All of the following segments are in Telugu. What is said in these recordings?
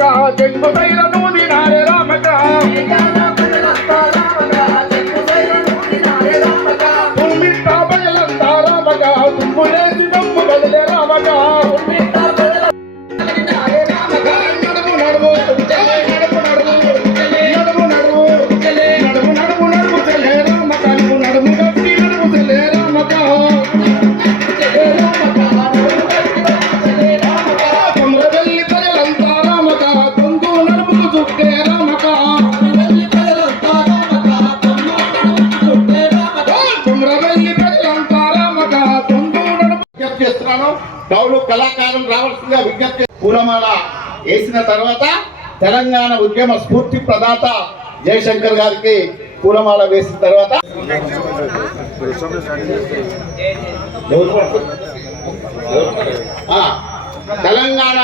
రామక చెంగు సైరను దినారే రామక తుమ్మిట్ట బయలంతా రామక తుమ్ములేసి నమ్ము కదిలే రామక కవులు కళాకారులు రావాల్సిందిగా విజ్ఞప్తి. పూలమాల వేసిన తర్వాత తెలంగాణ ఉద్యమ స్ఫూర్తి ప్రదాత జయశంకర్ గారికి పూలమాల వేసిన తర్వాత తెలంగాణ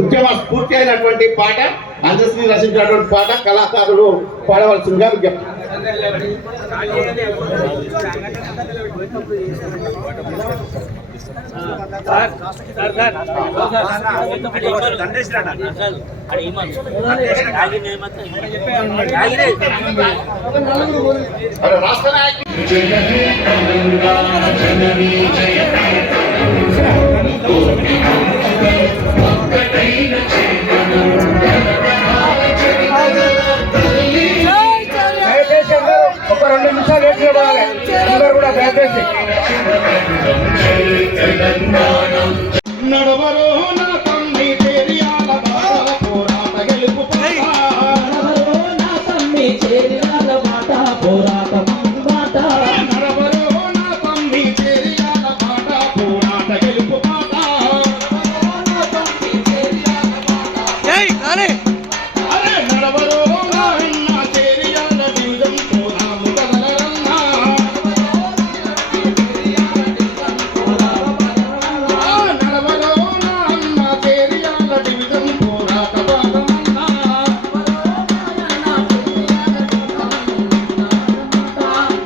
ఉద్యమ స్ఫూర్తి అయినటువంటి పాట అందశ్రీ రచించినటువంటి పాట కళాకారులు పాడవలసిందిగా విజ్ఞప్తి. రాష్ట్ర ఒక 2 నిమిషాలు అందరూ కూడా దయచేసి నడవరో నా తమ్మి చేరియాల మాట పోరాట గెలుపు నా తమ్మి చేరియాల మాట పోరాట మాట నడవరో నా తమ్మి చేరియాల మాట పోరాట గెలుపు మాట జై కాలే అరే నడవరో నా అన్న చేరియాల దివిజం పోరాము కదలరన్నా నడవరో నా అన్న చేరియాల దివిజం పోరాట భాగమన్నా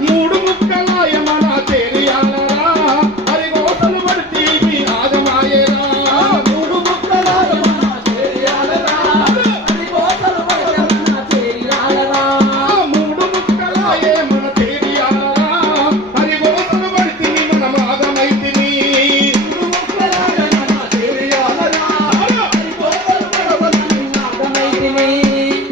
మూడు ముక్కలాయ మన చేరియాలరా హరిగోసలు పడితే మీ ఆగమాయేరా మూడు ముక్కలాయ మన చేరియాలరా హరిగోసలు పడితే మన చేరియాలరా మూడు ముక్కలాయే మన చేరియాలరా హరిగోసలు పడితే మన ఆగమైతిని మూడు ముక్కలాయ మన చేరియాలరా హరిగోసలు పడితే మన ఆగమైతిని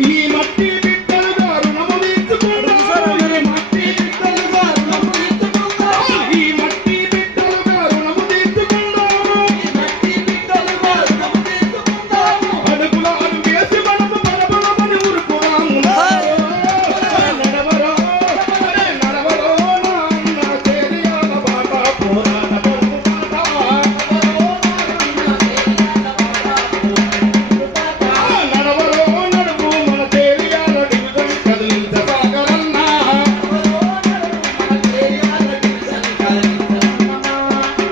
ఈ మట్టి బిడ్డలుగా రుణము తీర్చుకుంటారు ఈ మట్టి బిడ్డలుగా రుణము తీర్చుకుంటారు ఈ మట్టి బిడ్డలుగా రుణము తీర్చుకుంటారు ఈ మట్టి బిడ్డలుగా రుణము తీర్చుకుంటారు అడుగుల అడుగేసి మనము బలబలమని ఊరుకున్నాము నడవరో అరే నడవరో నా అన్న చేరియాల బాట పోరాట పరుపు నడవరో నడుపు మన చేరియాల డివిజన్ కదిలించసాగరన్నా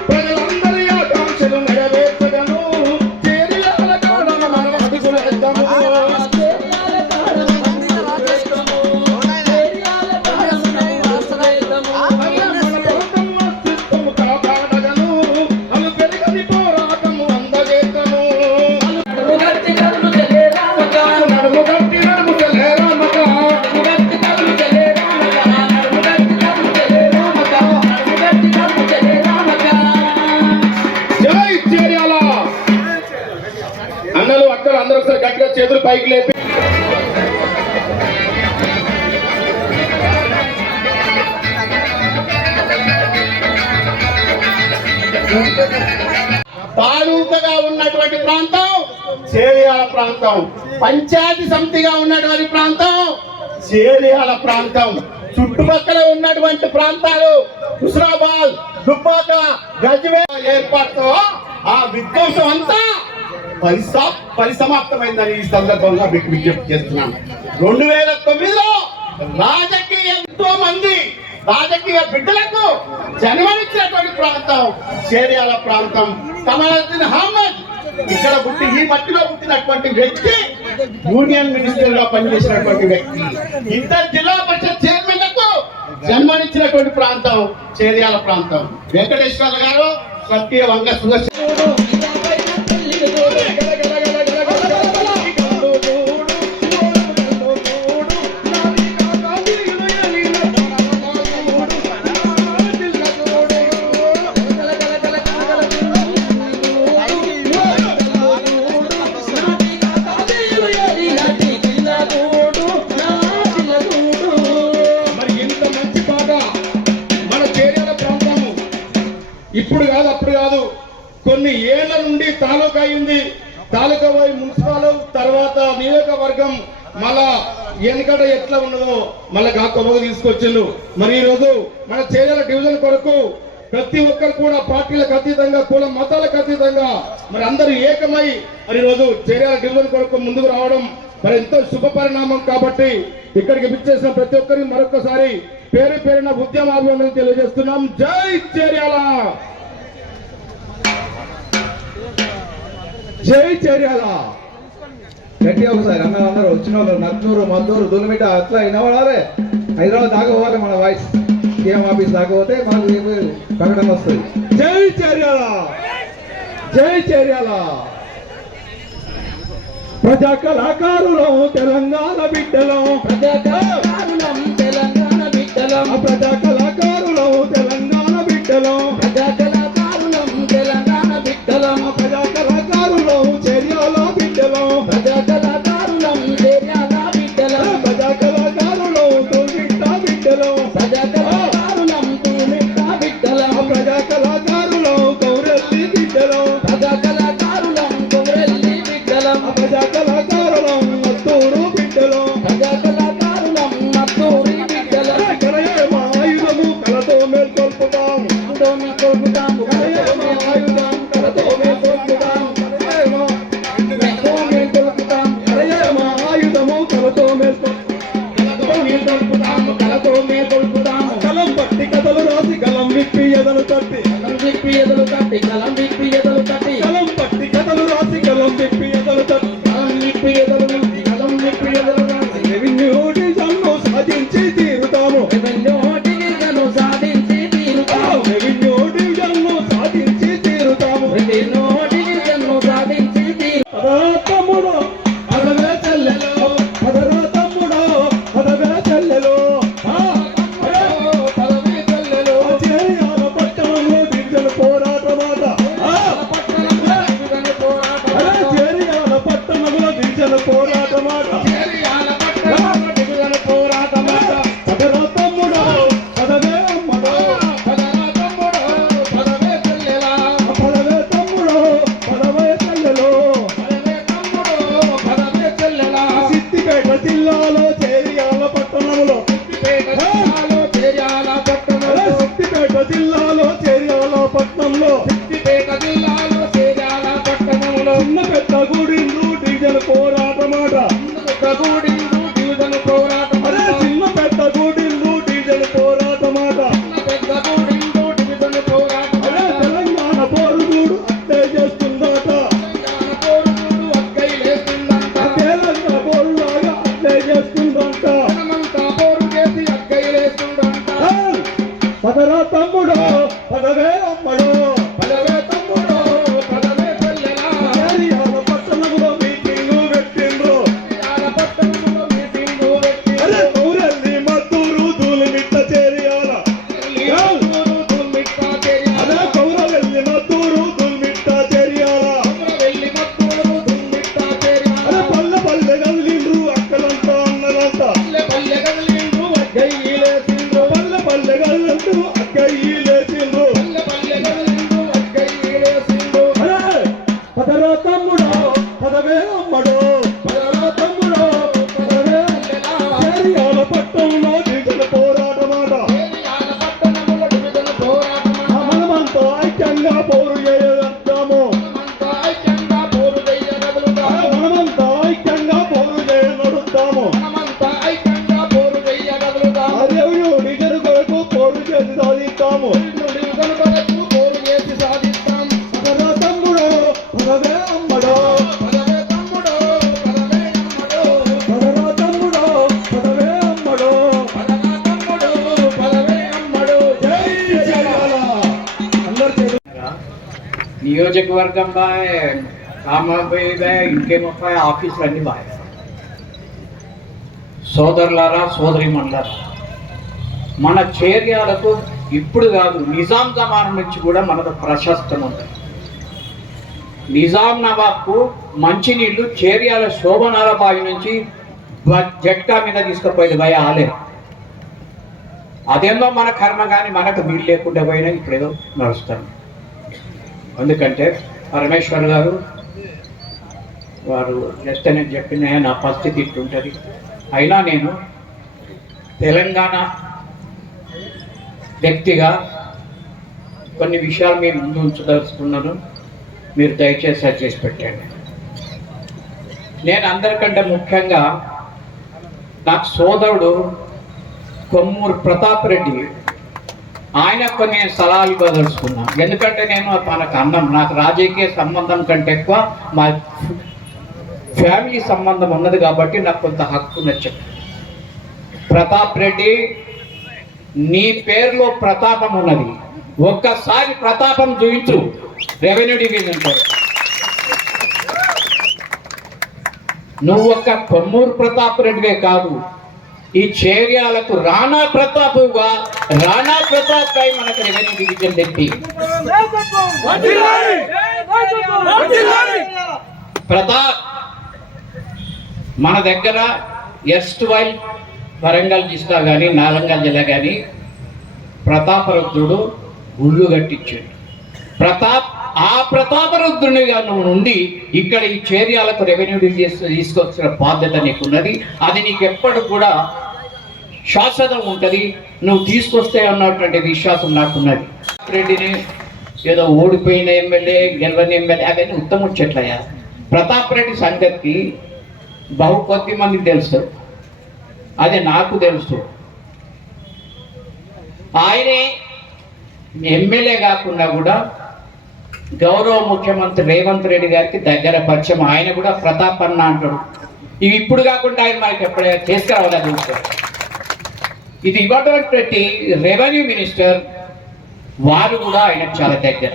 ప్రజలందరి ఆకాంక్షలు నెరవేర్చగను చేరియాల కాడ మనం అడుగులేద్దాము మన ప్రభుత్వం అస్తిత్వము కాపాడగను అను పెరగని పోరాటము అందజేతము నడుము గట్టి నడుము చెలే రామక జై చేరియాల అన్నలు అక్కలు అందరూ ఒకసారి గట్టిగా చేతులు పైకి లేపి తాలూకగా ఉన్నటువంటి ప్రాంతం చేరియాల ప్రాంతం, పంచాయతీ సమితిగా ఉన్నటువంటి ప్రాంతం చేరియాల ప్రాంతం, చుట్టుపక్కల ఉన్నటువంటి ప్రాంతాలు హుస్నాబాద్, దుబ్బాక, గజ్వేల్ ఏర్పాటుతో ఆ విధ్వంసం అంతా పరిసమాప్తమైందని ఈ సందర్భంగా మీకు విజ్ఞప్తి చేస్తున్నాను. 2009లో ఎంతో మంది రాజకీయ బిడ్డలకు జన్మనిచ్చినటువంటి ప్రాంతం చేరియాల ప్రాంతం. కమలుద్దీన్ అహ్మద్ ఇక్కడ పుట్టి ఈ మట్టిలో పుట్టినటువంటి వ్యక్తి యూనియన్ మినిస్టర్ గా పనిచేసినటువంటి వ్యక్తి. ఇద్దరు జిల్లా పరిషత్ చైర్మన్లకు జన్మనిచ్చినటువంటి ప్రాంతం చేరియాల ప్రాంతం. వెంకటేశ్వర గారు స్వర్గీయ వంగ సుదర్శన్ కొన్ని ఏళ్ల నుండి తాలూకా అయింది. తాలూకా పోయి మున్సిపల్, తర్వాత నియోజకవర్గం, మళ్ళా వెనకట ఎట్లా ఉన్నదో మళ్ళా కొమ్మకు తీసుకొచ్చిండు. మరి ఈ రోజు మన చేర్యాల డివిజన్ కొరకు ప్రతి ఒక్కరు కూడా పార్టీలకు అతీతంగా, కుల మతాలకు అతీతంగా మరి అందరూ ఏకమై మరి ఈ రోజు చేర్యాల డివిజన్ కొరకు ముందుకు రావడం మరి ఎంతో శుభ పరిణామం. కాబట్టి ఇక్కడికి విచ్చేసిన ప్రతి ఒక్కరికి మరొకసారి పేరు పేరున ఉద్యమాభివందనలు తెలియజేస్తున్నాం. జై చేర్యాల, జై చేర్యాల. గట్టి ఒకసారి అందరూ వచ్చిన వాళ్ళు నన్నూరు, మద్దూరు, దులిమిట అట్లా వినబడాలి. హైదరాబాద్ దాకా పోవాలి మన వాయిస్. సీఎం ఆఫీస్ దాకా పోతే మనకు ప్రకటన వస్తుంది. జై చేర్యాల, జై చేర్యాల. ప్రజా కళాకారులం తెలంగాణ బిడ్డలం, ప్రజా కళాకారులం తెలంగాణ బిడ్డలం, ప్రజా కళాకారులం తెలంగాణ బిడ్డలం, ప్రజా కళాకారులం తెలంగాణ బిడ్డలం, ప్రజా కళాకారులం చేర్యాల బిడ్డలం, ప్రజా కళాకారులం చేర్యాల బిడ్డలం, ప్రజా కళాకారులం తూమిట్ట బిడ్డలం, ప్రజా కళాకారులం తూమిట్ట బిడ్డలం, ప్రజా కళాకారులం కౌరెల్లి బిడ్డలం, ప్రజా కళాకారులం కౌరెల్లి బిడ్డలం, ప్రజా కళాకారులం మత్తూరు బిడ్డలం, ప్రజా కళాకారులం మత్తూరి బిడ్డలం. కరయేమ ఆయుధము కలతో మేల్కొల్పుతాం, మేల్కొల్పుతాం, కరయేమ ఆయుధం కలతో మేల్కొల్పుతాం, మేల్కొల్పుతాం, కరయేమ ఆయుధము కలతో మేల్కొల్పుతాం, కలతో మేల్కొల్పుతాం. కలం పట్టి కథలు రాసి కలం విప్పి ఎదలు తట్టి, కలం విప్పి ఎదలు తట్టి, కలం విప్పి ఎదలు తట్టి, కలం పట్టి కథలు రాసి కలం విప్పి ఎదలు తట్టి, కలం విప్పి ఎదలు రాసి, కలం విప్పి ఎదలు రాసి రెవెన్యూ డివిజన్ను సాధించి తీరుతాము, రెవెన్యూ డివిజన్ను సాధించి తీరుతాము, రెవెన్యూ డివిజన్ను సాధించి తీరుతాము, రెవెన్యూ డివిజన్ను సాధించి తీరుతాము. తమ్ముడు పదవే చెల్లెలో, పదరా తమ్ముడో పదవే చెల్లెలో, పదవే చెల్లెలో. చేర్యాల పట్టణంలో గిరిజన పోరాటమాట, చేర్యాల పట్టణంలో గిరిజన పోరాటమాట, గిరిజన పోరాటమాట. పదరా తమ్ముడో పదవే అమ్మడో, పదరా తమ్ముడో పదవే చెల్లెలా, పదవే తమ్ముడో పదవే చెల్లెలో, పదవే తమ్ముడో పదవే చెల్లెలా. సిద్దిపేట జిల్లాలో చేర్యాల పట్టణంలో, సిద్దిపేట జిల్లాలో చేర్యాల పట్టణంలో, సిద్దిపేట జిల్లాలో చేర్యాల పట్టణంలో, సిద్దిపేట జిల్లాలో చేర్యాల పట్టణంలో చిన్న పెద్ద గూడిండ్లు డివిజన్ పోరాటమాట, గూడిండ్లు డివిజన్ పోరాటమాట, చిన్న పెద్ద గూడిండ్లు డివిజన్ పోరాటమాట, పెద్ద గూడిండ్లు డివిజన్ పోరాటమాట. తెలంగాణ పోరుగూడు అట్టే చేస్తుందట, తెలంగాణ పోరుగూడు అక్కై లేస్తుందంట, తెలంగాణ పోరులాగా అట్టే చేస్తుందంట, మనమంతా పోరు చేసి అక్కై లేస్తుందంట. పదరా తమ్ముడో పదవే అమ్మడో, పదవే తమ్ముడో పదవే చెల్లెలా. చేర్యాల పట్టణంలో మీటింగు పెట్టిండ్రు, చేర్యాల పట్టణంలో మీటింగు పెట్టిండ్రు. కౌరెల్లి మద్దూరు దులిమిట్ట చేర్యాల, దులిమిట్ట చేర్యాల, కౌరెల్లి మద్దూరు దులిమిట్ట చేర్యాల, కౌరెల్లి మద్దూరు దులిమిట్ట చేర్యాల. పల్లె పల్లె గల్లిండ్రు అక్కలంతా అన్నలంతా, పల్లె పల్లె గల్లిండ్రు అక్కయ్యి లేచిండ్రు, పల్లె పల్లె గల్లంటూ అక్కయ్యి లేచిండ్రు, పల్లె పల్లె గల్లిండ్రు అక్కయ్యి లేచిండ్రు. పదరా తమ్ముడో పదవే అమ్మడో, పదరా తమ్ముడో పదవే చెల్లెలా. చేర్యాల పట్టణంలో గిరిజన పోరాటమాట, చేర్యాల పట్టణంలో గిరిజన పోరాటమాట. మనమంతా ఐక్యంగా పోరు చేయగలుగుతాము, మనమంతా ఐక్యంగా పోరు చేయగలుగుతాము, మనమంతా ఐక్యంగా పోరు చేయగలుగుతాము, మనమంతా ఐక్యంగా పోరు చేయగలుగుతాము. రెవెన్యూ డివిజన్ కొరకు పోరు చేసి సాధిస్తాము, డివిజన్ కొరకు పోరు చేసి సాధిస్తాం. పదరా తమ్ముడో పదవే అమ్మడో, పదవే తమ్ముడో పదవే అమ్మడో, పదరా తమ్ముడో పదవే అమ్మడో, పదరా తమ్ముడో పదవే అమ్మడో. జై చేర్యాల. అందరూ नियोजकवर्गम बाय काम बाय इनके मुफ्त ఆఫీసులు అన్ని బాయ్. సోదరులారా సోదరిమణులారా, మన చేర్యాలకు ఇప్పుడు కాదు నిజాం జమానా నుంచి కూడా మనకు ప్రశస్తం ఉంది. నిజాం నవాబ్కు మంచినీళ్లు చేర్యాల శోభనాల బావి నుంచి జట్కా మీద తీసుకుపోయేది భయ ఆలే. అదేందో మన కర్మ కానీ మనకు వీలు లేకుండా పోయినా ఇప్పుడేదో నడుస్తాను. ఎందుకంటే పరమేశ్వర్ గారు వారు జస్ట్ నేను చెప్పిన నా పరిస్థితి ఇట్లుంటుంది. అయినా నేను తెలంగాణ వ్యక్తిగా కొన్ని విషయాలు మీ ముందు ఉంచదలుచుకున్నాను. మీరు దయచేసి అది చేసి పెట్టండి. నేను అందరికంటే ముఖ్యంగా నాకు సోదరుడు కొమ్మూరు ప్రతాప్ రెడ్డి, ఆయన కొన్ని సలహాలు ఇవ్వదలుచుకున్నాను. ఎందుకంటే నేను తనకు అన్నం, నాకు రాజకీయ సంబంధం కంటే ఎక్కువ మా ఫ్యామిలీ సంబంధం ఉన్నది కాబట్టి నాకు కొంత హక్కు నచ్చదు. ప్రతాప్ రెడ్డి, నీ పేరులో ప్రతాపం ఉన్నది, ఒక్కసారి ప్రతాపం చూపించు రెవెన్యూ డివిజన్. నువ్వు ఒక్క కొమ్మూరు ప్రతాప్ రెడ్డివే కాదు, ఈ చేర్యాలకు రాణా ప్రతాప్ పై మనకు రెవెన్యూ డివిజన్ పెట్టి ప్రతాప్ మన దగ్గర ఎస్ట్ వైల్ వరంగల్ జిల్లా కానీ నాలంగల్ జిల్లా కానీ ప్రతాపరుద్రుడు గుళ్ళు కట్టించాడు. ఆ ప్రతాపరుద్రునిగా నువ్వు నుండి ఇక్కడ ఈ చేర్యాలకు రెవెన్యూ తీసుకొచ్చిన బాధ్యత నీకున్నది. అది నీకు ఎప్పటికి కూడా శాశ్వతం ఉంటుంది. నువ్వు తీసుకొస్తే అన్నటువంటి విశ్వాసం నాకున్నది. రెడ్డిని ఏదో ఓడిపోయిన ఎమ్మెల్యే, గెలవని ఎమ్మెల్యే అవన్నీ ఉత్తముచ్చట్లయ్యా. ప్రతాప్ రెడ్డి సంగతి కొద్ది మందికి తెలుసు, అది నాకు తెలుసు. ఆయనే ఎమ్మెల్యే కాకుండా కూడా గౌరవ ముఖ్యమంత్రి రేవంత్ రెడ్డి గారికి దగ్గర పరిచయం. ఆయన కూడా ప్రతాప్ అన్న అంటాడు. ఇవి ఇప్పుడు కాకుండా ఆయన మనకి ఎప్పుడైనా తీసుకురావాలని చూస్తారు. ఇది ఇవ్వటువంటి రెవెన్యూ మినిస్టర్ వారు కూడా ఆయనకు చాలా దగ్గర.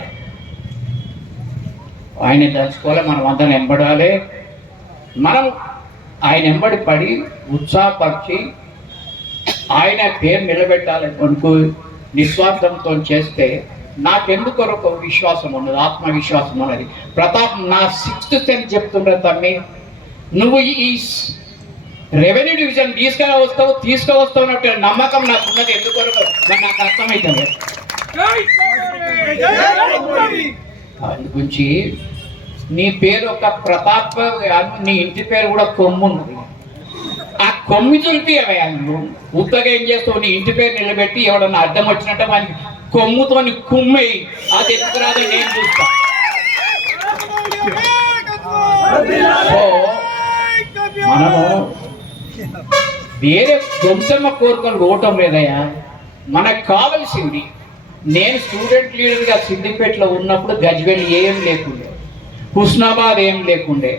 ఆయన తలుచుకోవాలి, మనం అందరం ఎంబడాలి. మనం ఆయన ఎంబడి పడి ఉత్సాహపరిచి ఆయన పేరు నిలబెట్టాలని అనుకో నిస్వార్థంతో చేస్తే నాకెందుకు ఒక విశ్వాసం ఉన్నది, ఆత్మవిశ్వాసం ఉన్నది. ప్రతాప్ నా 6th సెన్స్ చెప్తుండ్ర తమ్మి, నువ్వు ఈ రెవెన్యూ డివిజన్ తీసుకువస్తావు నమ్మకం నాకు ఉన్నది. ఎందుకొరకు నాకు అర్థమవుతుంది. అందుగురించి నీ పేరు ఒక ప్రతాప్, నీ ఇంటి పేరు కూడా కొమ్ము ఉన్నది. ఆ కొమ్మి చులిపి ఉత్తగా ఏం చేస్తావు, నీ ఇంటి పేరు నిలబెట్టి ఎవడన్నా అర్థం వచ్చినట్టే మనకి కొమ్ముతో కుమ్మేయి, అది ఎత్తుకురాదో నేను చూస్తా. సో మనము వేరే గొంతమ్మ కోరుకొని పోవటం లేదయ్యా. మనకు కావాల్సింది, నేను స్టూడెంట్ లీడర్గా సిద్దిపేటలో ఉన్నప్పుడు గజ్వేల్ ఏం లేకుండే, హుస్నాబాద్ ఏం లేకుండే,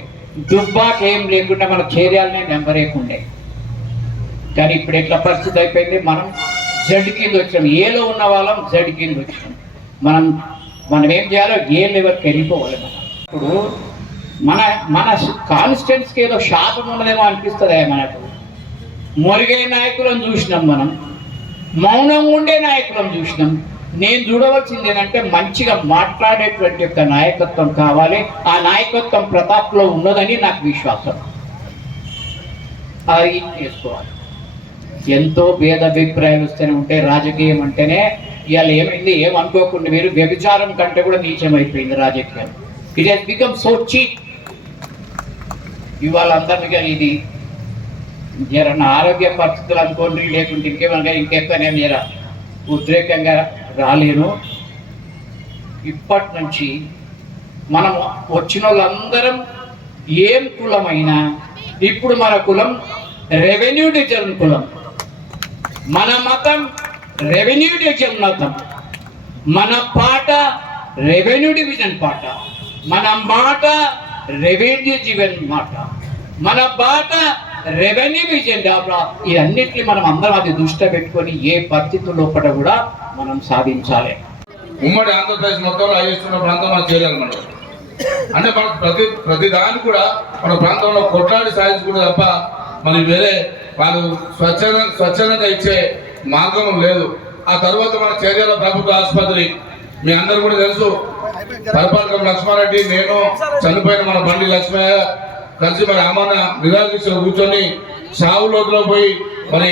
దుబ్బాక్ ఏం లేకుండా మన చేర్యాలనే నెంబర్ వేయకుండే. కానీ ఇప్పుడు ఎట్లా పరిస్థితి అయిపోయింది, మనం జడ్ కింద వచ్చాం. ఏలో ఉన్న వాళ్ళం జడ్ కింద వచ్చాం. మనం ఏం చేయాలో ఏ లెవెల్కి వెళ్ళిపోవాలి. ఇప్పుడు మన కాన్స్టిట్యున్సీకి ఏదో శాపం ఉన్నదేమో అనిపిస్తుంది. మనకు మొరిగే నాయకులను చూసినాం, మనం మౌనంగా ఉండే నాయకులను చూసినాం. నేను చూడవలసింది ఏంటంటే మంచిగా మాట్లాడేటువంటి యొక్క నాయకత్వం కావాలి. ఆ నాయకత్వం ప్రతాప్లో ఉన్నదని నాకు విశ్వాసం. అది చేసుకోవాలి. ఎంతో భేదాభిప్రాయాలు వస్తూనే ఉంటాయి. రాజకీయం అంటేనే ఇవాళ ఏమైంది ఏమనుకోకుండా మీరు వ్యభిచారం కంటే కూడా నీచమైపోయింది రాజకీయం. It has become so cheap. ఇవాళ అందరిగా ఇది జరన్న ఆరోగ్య పరిస్థితులు అనుకోండి, లేకుంటే ఇంకేమన్నా ఇంకెక్కువ నేను జర ఉద్రేకంగా రాలేను. ఇప్పటి నుంచి మనం వచ్చిన వాళ్ళందరం ఏం కులమైనా ఇప్పుడు మన కులం రెవెన్యూ డివిజన్ కులం, మన మతం రెవెన్యూ డివిజన్ మతం, మన పాట రెవెన్యూ డివిజన్ పాట, మన మాట రెవెన్యూ డివిజన్ మాట, మన బాట రెవెన్యూ డివిజన్ డాబా. ఇవన్నిటిని మనం అందరం అది దృష్టిలో పెట్టుకొని ఏ పరిస్థితుల్లో కూడా మనం సాధించాలి. ఉమ్మడి ఆంధ్రప్రదేశ్ మొత్తంలో ఆగిస్తున్న ప్రాంతం మనం చేయాలన్నమాట. అంటే మనకు ప్రతి దాన్ని కూడా మన ప్రాంతంలో కొట్లాడి సాధించుకుంటే తప్ప మరి వేరే వాళ్ళు స్వచ్ఛందంగా ఇచ్చే మార్గం లేదు. ఆ తర్వాత మన చేర్యాల ప్రభుత్వ ఆసుపత్రి మీ అందరూ కూడా తెలుసు. పరిపాలకం లక్ష్మారెడ్డి, నేను, చనిపోయిన మన బండి లక్ష్మయ్య కలిసి మరి అమ్మన్న నిరాదీక్ష కూర్చొని సాగు లోతులో పోయి మరి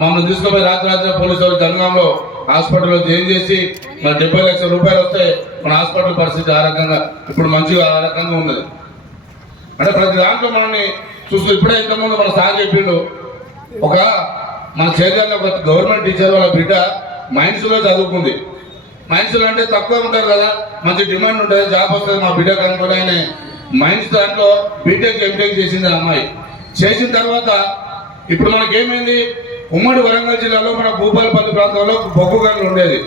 మమ్మల్ని తీసుకుపోయి రాత్రి పోలీసు జనగాంలో హాస్పిటల్లో జాయిన్ చేసి మన 70 లక్షల రూపాయలు వస్తే మన హాస్పిటల్ పరిస్థితి ఆ రకంగా ఇప్పుడు మంచిగా ఆ రకంగా ఉన్నది. అంటే ప్రతి దాంట్లో మనల్ని చూస్తూ ఇప్పుడే ఇంతకుముందు మన సార్ చెప్పిండు, ఒక మన చేరియాలో ఒక గవర్నమెంట్ టీచర్ వాళ్ళ బిడ్డ మైన్స్లో చదువుకుంది. మైన్స్లో అంటే తక్కువ ఉంటారు కదా, మంచి డిమాండ్ ఉంటుంది, జాబ్ వస్తుంది మా బిడ్డ కనుక్కొని ఆయన మైన్స్ దాంట్లో బీటెక్ ఎంటెక్ చేసింది ఆ అమ్మాయి. చేసిన తర్వాత ఇప్పుడు మనకేమైంది, ఉమ్మడి వరంగల్ జిల్లాలో మన భూపాలపల్లి ప్రాంతంలో బొగ్గు గనులు ఉండేది.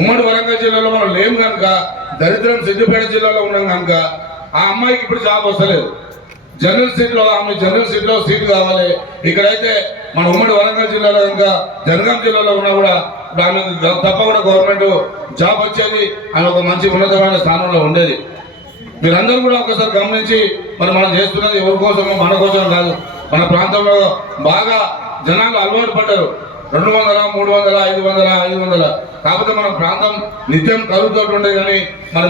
ఉమ్మడి వరంగల్ జిల్లాలో మనం లేము కనుక, దరిద్రం సిద్దిపేట జిల్లాలో ఉన్నాం కనుక ఆ అమ్మాయికి ఇప్పుడు జాబ్ వస్తలేదు. జనరల్ సీట్లో ఆమె జనరల్ సీట్లో సీట్ కావాలి. ఇక్కడైతే మన ఉమ్మడి వరంగల్ జిల్లాలో కనుక జనగాం జిల్లాలో ఉన్నా కూడా ఆమెకు తప్పకుండా గవర్నమెంట్ జాబ్ వచ్చేది, ఆమె ఒక మంచి ఉన్నతమైన స్థానంలో ఉండేది. మీరందరూ కూడా ఒకసారి గమనించి మనం చేస్తున్నది ఎవరి కోసమో మన కోసం కాదు. మన ప్రాంతంలో బాగా జనాలు అలవాటు పడ్డారు 200, 300, 500, 500. కాకపోతే మన ప్రాంతం నిత్యం కరువుతో ఉండే కానీ మరి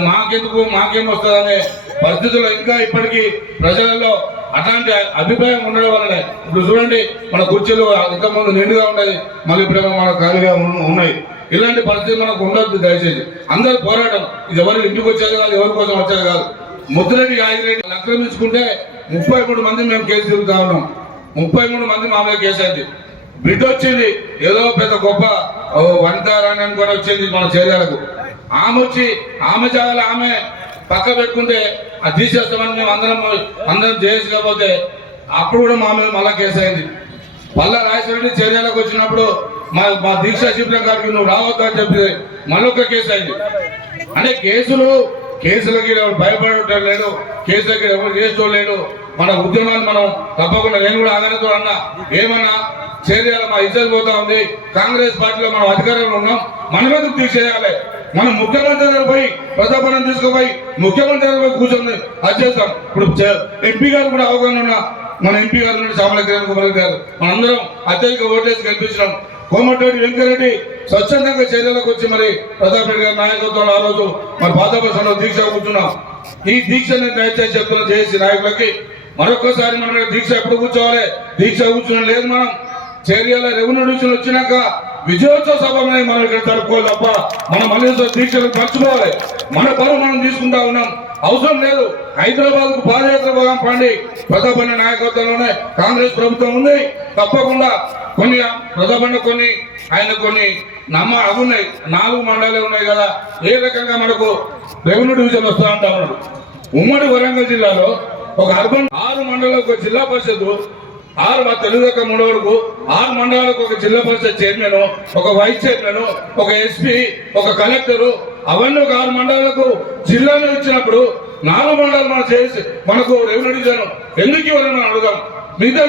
మాకేం వస్తుందనే పరిస్థితుల్లో ఇంకా ఇప్పటికీ ప్రజలలో అట్లాంటి అభిప్రాయం ఉండడం వల్లనే ఇప్పుడు చూడండి మన కుర్చీలు ఇంతకుముందు నిండుగా ఉండేది, మళ్ళీ ఇప్పుడేమో మనకు ఖాళీగా ఉన్నాయి. ఇలాంటి పరిస్థితి మనకు ఉండొద్దు. దయచేసి అందరు పోరాటం, ఇది ఎవరు ఇంటికి వచ్చేది కాదు, ఎవరి కోసం వచ్చేది కాదు. ముద్దురెడ్డి ఆగిరెడ్డి ఆక్రమించుకుంటే 33 మంది మేము కేసు తిరుగుతా ఉన్నాం. 33 మంది మా మీద కేసు అయింది. బిడ్డ వచ్చింది ఏదో పెద్ద గొప్ప వంటారని అనుకొని వచ్చింది మన చేర్యాలకు. ఆమె వచ్చి ఆమె జాగాలో ఆమె పక్క పెట్టుకుంటే అది తీసేస్తామని మేము అందరం చేసుకోకపోతే అప్పుడు కూడా మా మీద మళ్ళా కేసు అయింది. పల్లా రాజశేఖర చర్యలకు వచ్చినప్పుడు మా దీక్ష శిబిరం గారికి నువ్వు రావద్దు అని చెప్పి మళ్ళొక కేసు అయింది. అంటే కేసులకి ఎవరు భయపడటం లేదు, కేసులకి ఎవరు చేసుకోలేడు. మన ఉద్యమాన్ని మనం తప్పకుండా నేను కూడా ఆగనతో అన్నా, ఏమన్నా చర్యలు మా ఇజ్జత్ పోతా ఉంది. కాంగ్రెస్ పార్టీలో మనం అధికారంలో ఉన్నాం, మన మీద తీసేయాలి. మనం ముఖ్యమంత్రి దగ్గర పోయి ప్రతాపనం తీసుకుపోయి ముఖ్యమంత్రి దగ్గర పోయి కూర్చొని అది చేస్తాం. ఇప్పుడు ఎంపీ గారు కూడా అవగాహన ఉన్న మన ఎంపీ గారు నుండి చామల కిరణ్ కుమార్ గారు మనందరం అత్యధిక ఓట్లేసి గెలిపించినాం. కోమటిరెడ్డి వెంకరెడ్డి స్వచ్ఛందంగా చర్యలకు వచ్చి మరి ప్రతాప్ రెడ్డి గారి నాయకత్వంలో ఆ రోజు మరి పాదపక్షంలో దీక్ష కూర్చున్నాం. ఈ దీక్షని దయచేసి చెప్తున్న చేసి నాయకులకి మరొకసారి మనం దీక్ష ఎప్పుడు కూర్చోవాలి, దీక్ష కూర్చోడం లేదు. మనం చర్యల రెవెన్యూ డివిజన్ వచ్చినాక విజయోత్సవ సభ మనం ఇక్కడ జరుపుకోవాలి తప్ప మనం మళ్ళీ దీక్షలు మర్చిపోవాలి. మన పనులు మనం తీసుకుంటా ఉన్నాం, అవసరం లేదు. హైదరాబాద్ కు పాదయాత్ర పోదాం పండి, ప్రతాపన్న నాయకత్వంలోనే కాంగ్రెస్ ప్రభుత్వం ఉంది. తప్పకుండా ప్రతాపన్న ఆయన కొన్ని అవున్నాయి. 4 మండలాలే ఉన్నాయి కదా, ఏ రకంగా మనకు రెవెన్యూ డివిజన్ వస్తా అంటా ఉన్నాడు. ఉమ్మడి వరంగల్ జిల్లాలో ఒక అర్బన్ 6 మండలాలకు ఒక జిల్లా పరిషత్, 6 తెలుగుదేశం 3 వరకు 6 మండలాలకు ఒక జిల్లా పరిషత్ చైర్మన్, ఒక వైస్ చైర్మన్, ఒక ఎస్పీ, ఒక కలెక్టరు, అవన్నీ ఒక 6 మండలాలకు జిల్లాలో ఇచ్చినప్పుడు 4 మండలాలు మనం చేసి మనకు రెవెన్యూ డివిజన్ ఎందుకు ఇవ్వాలని మనం అడుగుదాం. మిగతా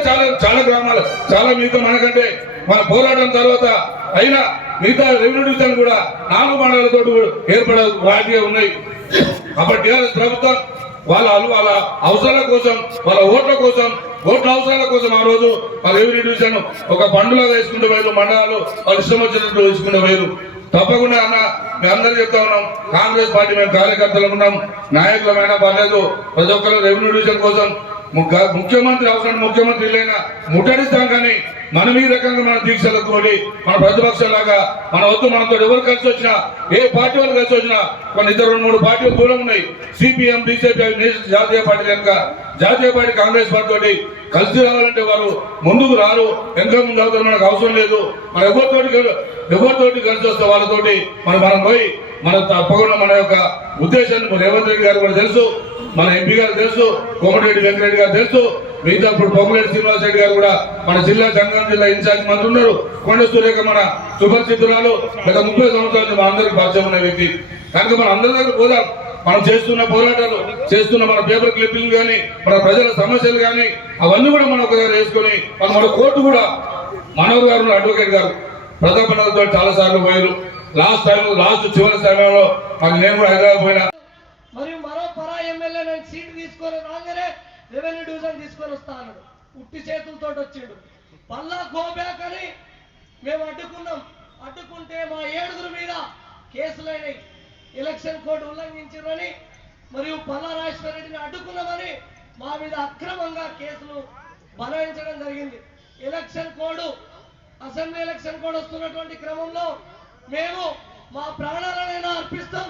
చాలా గ్రామాలు చాలా మిగతా మనకంటే మన పోరాటం తర్వాత అయినా మిగతా రెవెన్యూ డివిజన్ కూడా 4 మండలాలతో ఏర్పడే వాటిగా ఉన్నాయి. కాబట్టి ప్రభుత్వం వాళ్ళ అవసరాల కోసం, వాళ్ళ ఓట్ల అవసరాల కోసం ఆ రోజు వాళ్ళ రెవెన్యూ డివిజన్ ఒక పండుగ వేసుకుంటూ వేరు, మండలాలు వాళ్ళు ఇష్టం వచ్చినట్టు వేసుకుంటూ వేరు. తప్పకుండా అన్న మేము అందరూ చెప్తా ఉన్నాం, కాంగ్రెస్ పార్టీ మేము కార్యకర్తలు ఉన్నాం, నాయకులమైనా పర్లేదు. ప్రతి ఒక్కరు రెవెన్యూ డివిజన్ కోసం ముఖ్యమంత్రి అవసరం ముఖ్యమంత్రి లేనా ముట్టడిస్తాం. కానీ మనం ఈ రకంగా మన దీక్షలకు కోడి మన ప్రతిపక్షంలాగా మన వద్దు మనతో ఎవరు కలిసి వచ్చినా, ఏ పార్టీ వాళ్ళు కలిసి వచ్చినా, కొన్ని 2-3 పార్టీలు దూరం ఉన్నాయి. సిపిఎం, బీజేపీ, జాతీయ పార్టీ కనుక జాతీయ పార్టీ కాంగ్రెస్ పార్టీ తోటి కలిసి రావాలంటే వారు ముందుకు రారు, వెనక ముందు అవుతారు. మనకు అవసరం లేదు. మనం ఎవరితోటి కలిసి వస్తే వాళ్ళతోటి మనం పోయి మన తప్పకుండా మన యొక్క ఉద్దేశాన్ని రేవంత్ రెడ్డి గారు కూడా తెలుసు, మన ఎంపీ గారు తెలుసు, కోమటిరెడ్డి వెంకరెడ్డి గారు తెలుసు, మిగతా ఇప్పుడు పొంగులేటి శ్రీనివాస్ రెడ్డి గారు కూడా మన జిల్లా జనగాం జిల్లా ఇన్ఛార్జ్ మంత్రి ఉన్నారు. కొండ సూర్యక మన సుపరిచితురాలు గత 30 సంవత్సరాల నుంచి మా అందరికి పరిచయం ఉన్న వ్యక్తి కనుక మనం అందరి దగ్గర పోదాం. మనం చేస్తున్న పోరాటాలు, చేస్తున్న మన పేపర్ క్లిప్పింగ్ కానీ, మన ప్రజల సమస్యలు కానీ అవన్నీ కూడా మనం ఒక దగ్గర వేసుకొని మన కోర్టు కూడా మనోహర్ గారు అడ్వకేట్ గారు ప్రతాపన్నతో చాలా సార్లు పోయారు. లాస్ట్ చివరి సమయంలో నేను కూడా హైదరాబాద్ పోయినా. మరియు మరో పరా ఎమ్మెల్యే నేను సీటు తీసుకొని రాగానే రెవెన్యూ డివిజన్ తీసుకొని వస్తాను, ఉట్టి చేతులతో వచ్చిండు. పల్లా గోబ్యాక్ అని మేము అడ్డుకుంటే మా 7 మీద కేసులైనవి. ఎలక్షన్ కోడ్ ఉల్లంఘించారని మరియు పల్లా రాజేశ్వర రెడ్డిని అడ్డుకున్నామని మా మీద అక్రమంగా కేసులు బనాయించడం జరిగింది. Election code, assembly election code వస్తున్నటువంటి క్రమంలో మేము మా ప్రాణాలనైనా అర్పిస్తాం,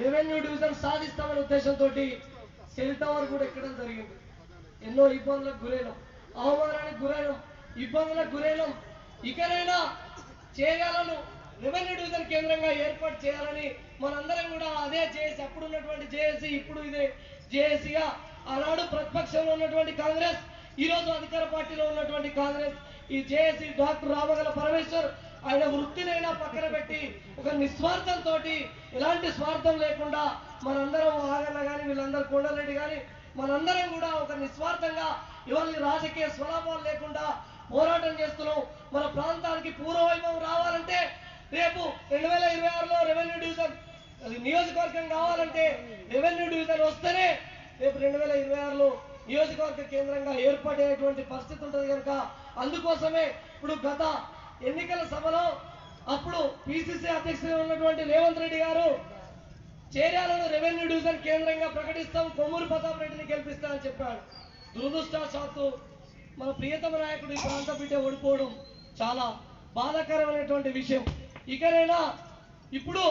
రెవెన్యూ డివిజన్ సాధిస్తామనే ఉద్దేశంతో చరిత వరకు కూడా ఎక్కడం జరిగింది. ఎన్నో ఇబ్బందులకు గురైనాం, అవమానానికి గురైనాం, ఇబ్బందులకు గురైనాం. ఇకనైనా చేయాలను రెవెన్యూ డివిజన్ కేంద్రంగా ఏర్పాటు చేయాలని మనందరం కూడా అదే చేసి, అప్పుడు ఉన్నటువంటి జేఏసీ, ఇప్పుడు ఇదే జేఏసీగా, ఆనాడు ప్రతిపక్షంలో ఉన్నటువంటి కాంగ్రెస్, ఈ రోజు అధికార పార్టీలో ఉన్నటువంటి కాంగ్రెస్, ఈ జేఏసీ డాక్టర్ రామగల పరమేశ్వర్ ఆయన వృత్తినైనా పక్కన పెట్టి ఒక నిస్వార్థంతో, ఎలాంటి స్వార్థం లేకుండా మనందరం ఆగన్న కానీ వీళ్ళందరూ కొండరెడ్డి కానీ మనందరం కూడా ఒక నిస్వార్థంగా ఎవరి రాజకీయ స్వలాభాలు లేకుండా పోరాటం చేస్తున్నాం. మన ప్రాంతానికి పూర్వవైభవం రావాలంటే రేపు 2026లో రెవెన్యూ డివిజన్ నియోజకవర్గం కావాలంటే రెవెన్యూ డివిజన్ వస్తేనే రేపు 2026లో నియోజకవర్గ కేంద్రంగా ఏర్పడేటువంటి పరిస్థితి ఉంటుంది కనుక అందుకోసమే ఇప్పుడు గత ఎన్నికల సభలో అప్పుడు పిసిసి అధ్యక్షుడిగా ఉన్నటువంటి రేవంత్ రెడ్డి గారు చేర్యాలను రెవెన్యూ డివిజన్ కేంద్రంగా ప్రకటిస్తాం, కొమ్మూరు ప్రతాప్ రెడ్డిని గెలిపిస్తామని చెప్పాడు. దురదృష్టవశాత్తు మన ప్రియతమ నాయకుడు ఈ ప్రాంత బిడ్డ ఓడిపోవడం చాలా బాధాకరమైనటువంటి విషయం. ఇకనైనా ఇప్పుడు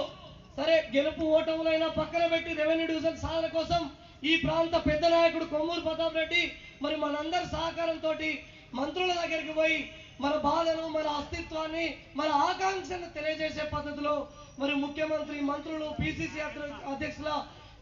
సరే గెలుపు ఓటములైనా పక్కన పెట్టి రెవెన్యూ డివిజన్ సాధన కోసం ఈ ప్రాంత పెద్ద నాయకుడు కొమ్మూరు ప్రతాప్ రెడ్డి మరి మనందరి సహకారంతో మంత్రుల దగ్గరికి పోయి మన బాధను, మన అస్తిత్వాన్ని, మన ఆకాంక్షను తెలియజేసే పద్ధతిలో మరి ముఖ్యమంత్రి, మంత్రులు, పిసిసి అధ్యక్షుల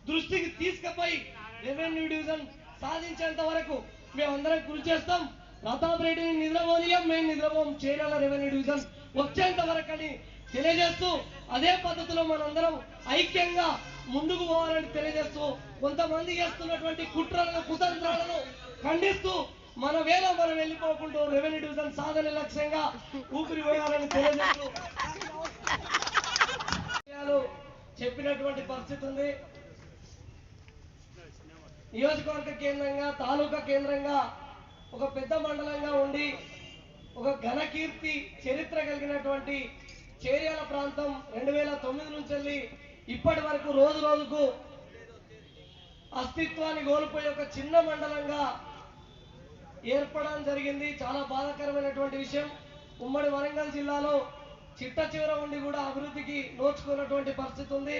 దృష్టికి తీసుకుపోయి రెవెన్యూ డివిజన్ సాధించేంత వరకు మేమందరం కృషి చేస్తాం. ప్రతాప్ రెడ్డిని నిద్రపోనియం, మేము నిద్రపోం, చేరాల రెవెన్యూ డివిజన్ వచ్చేంత వరకు అని తెలియజేస్తూ అదే పద్ధతిలో మనందరం ఐక్యంగా ముందుకు పోవాలని తెలియజేస్తూ కొంతమంది చేస్తున్నటువంటి కుట్రలను, కుతంత్రాలను ఖండిస్తూ మన వేళ మనం వెళ్ళిపోకుండా రెవెన్యూ డివిజన్ సాధన లక్ష్యంగా ఊపిరి పోయాలని తెలియజేస్తూ చెప్పినటువంటి పరిస్థితి ఉంది. నియోజకవర్గ కేంద్రంగా, తాలూకా కేంద్రంగా ఒక పెద్ద మండలంగా ఉండి ఒక ఘనకీర్తి చరిత్ర కలిగినటువంటి చేర్యాల ప్రాంతం 2009 నుంచి వెళ్ళి ఇప్పటి వరకు రోజు రోజుకు అస్తిత్వాన్ని కోల్పోయి ఒక చిన్న మండలంగా ఏర్పడడం జరిగింది. చాలా బాధాకరమైనటువంటి విషయం. ఉమ్మడి వరంగల్ జిల్లాలో చిట్ట చివర ఉండి కూడా అభివృద్ధికి నోచుకున్నటువంటి పరిస్థితి ఉంది.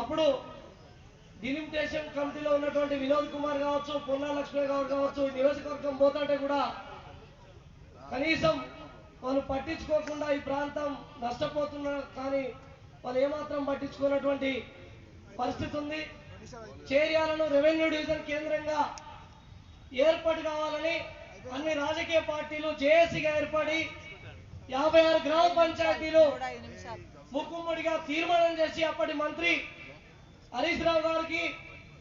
అప్పుడు డిలిమిటేషన్ కమిటీలో ఉన్నటువంటి వినోద్ కుమార్ కావచ్చు, పొన్నా లక్ష్మీ గౌడ్ కావచ్చు, నియోజకవర్గం పోతుంటే కూడా కనీసం వాళ్ళు పట్టించుకోకుండా ఈ ప్రాంతం నష్టపోతున్నారు, కానీ వాళ్ళు ఏమాత్రం పట్టించుకున్నటువంటి పరిస్థితి ఉంది. చేర్యాలను రెవెన్యూ డివిజన్ కేంద్రంగా ఏర్పాటు కావాలని అన్ని రాజకీయ పార్టీలు జేఏసీగా ఏర్పడి 56 గ్రామ పంచాయతీలు ముక్కుమ్మడిగా తీర్మానం చేసి అప్పటి మంత్రి హరీష్ రావు గారికి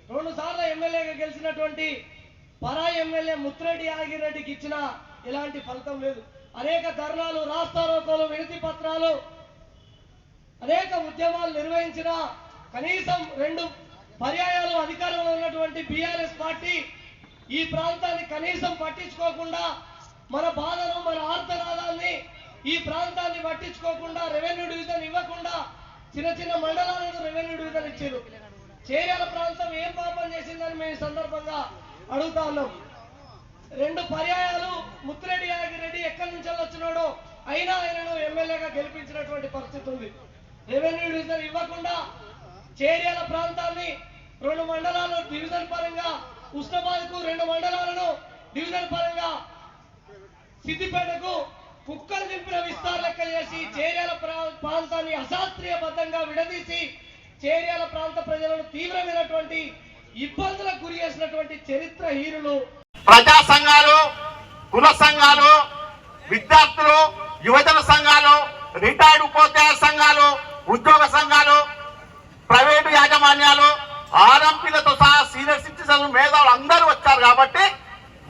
2 సార్లు ఎమ్మెల్యేగా గెలిచినటువంటి పరాయి ఎమ్మెల్యే ముత్తిరెడ్డి యాదగిరెడ్డికి ఇచ్చిన ఎలాంటి ఫలితం లేదు. అనేక ధర్నాలు, రాస్తారోకోలు, వినతి పత్రాలు, అనేక ఉద్యమాలు నిర్వహించిన కనీసం 2 పర్యాయాలు అధికారంలో ఉన్నటువంటి బీఆర్ఎస్ పార్టీ ఈ ప్రాంతాన్ని కనీసం పట్టించుకోకుండా, మన బాధను, మన ఆర్తనాదాన్ని ఈ ప్రాంతాన్ని పట్టించుకోకుండా రెవెన్యూ డివిజన్ ఇవ్వకుండా చిన్న చిన్న మండలాలను రెవెన్యూ డివిజన్ ఇచ్చారు. చేర్యాల ప్రాంతం ఏం పాపం చేసిందని మేము ఈ సందర్భంగా అడుగుతా ఉన్నాం. 2 పర్యాయాలు ముత్తిరెడ్డి యాదగిరెడ్డి ఎక్కడి నుంచి వచ్చినాడో అయినా ఆయనను ఎమ్మెల్యేగా గెలిపించినటువంటి పరిస్థితి ఉంది. రెవెన్యూ డివిజన్ ఇవ్వకుండా చేర్యాల ప్రాంతాన్ని 2 మండలాలు డివిజన్ పరంగా, ఉస్నాబాద్కు 2 మండలాలను డివిజన్ పరంగా, సిద్దిపేటకు కుక్కలు దింపిన విస్తార లెక్క చేసి చేర్యాల ప్రాంతాన్ని అశాస్త్రీయబద్ధంగా విడదీసి చేర్యాల ప్రాంత ప్రజలను తీవ్రమైనటువంటి ఇబ్బందులకు గురి చేసినటువంటి చరిత్రహీనులు. ప్రజా సంఘాలు, కుల సంఘాలు, విద్యార్థులు, యువజన సంఘాలు, రిటైర్డ్ ఉపాధ్యాయ సంఘాలు, ఉద్యోగ సంఘాలు, ప్రైవేటు యాజమాన్యాలు, ఆర్ఎంపీలతో సహా సీనియర్ సిటిజన్ మేధావులు అందరూ వచ్చారు. కాబట్టి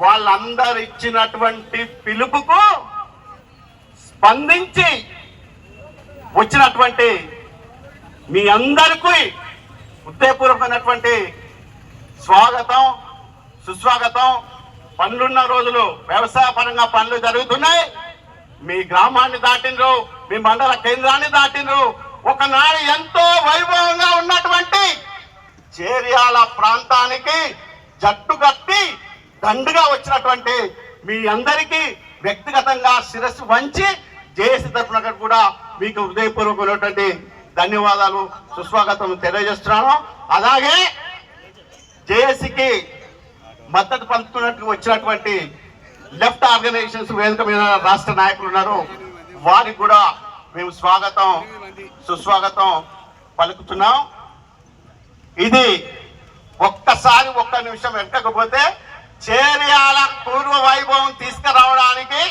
వాళ్ళందరూ ఇచ్చినటువంటి పిలుపుకు స్పందించి వచ్చినటువంటి మీ అందరికీ హృదయపూర్వకమైనటువంటి స్వాగతం, సుస్వాగతం. పనులున్న రోజులు వ్యవసాయ పరంగా పనులు జరుగుతున్నాయి. మీ గ్రామాన్ని దాటినరు, మీ మండల కేంద్రాన్ని దాటినరు. ఒకనాడు ఎంతో వైభవంగా ఉన్నటువంటి చేర్యాల ప్రాంతానికి జట్టు కట్టి దండుగా వచ్చినటువంటి మీ అందరికీ వ్యక్తిగతంగా శిరస్సు వంచి జేఏసీ తరఫున కూడా మీకు హృదయపూర్వకమైనటువంటి ధన్యవాదాలు సుస్వాగతం తెలియజేస్తున్నాను. అలాగే జేఏసీకి మద్దతు పలుకుతున్నట్టు వచ్చినటువంటి లెఫ్ట్ ఆర్గనైజేషన్స్ వేదిక మీద రాష్ట్ర నాయకులు ఉన్నారు, వారికి కూడా మేము స్వాగతం సుస్వాగతం పలుకుతున్నాం. ఇది ఒక్కసారి ఒక్క నిమిషం వెనకపోతే చేర్యాల పూర్వ వైభవం తీసుకురావడానికి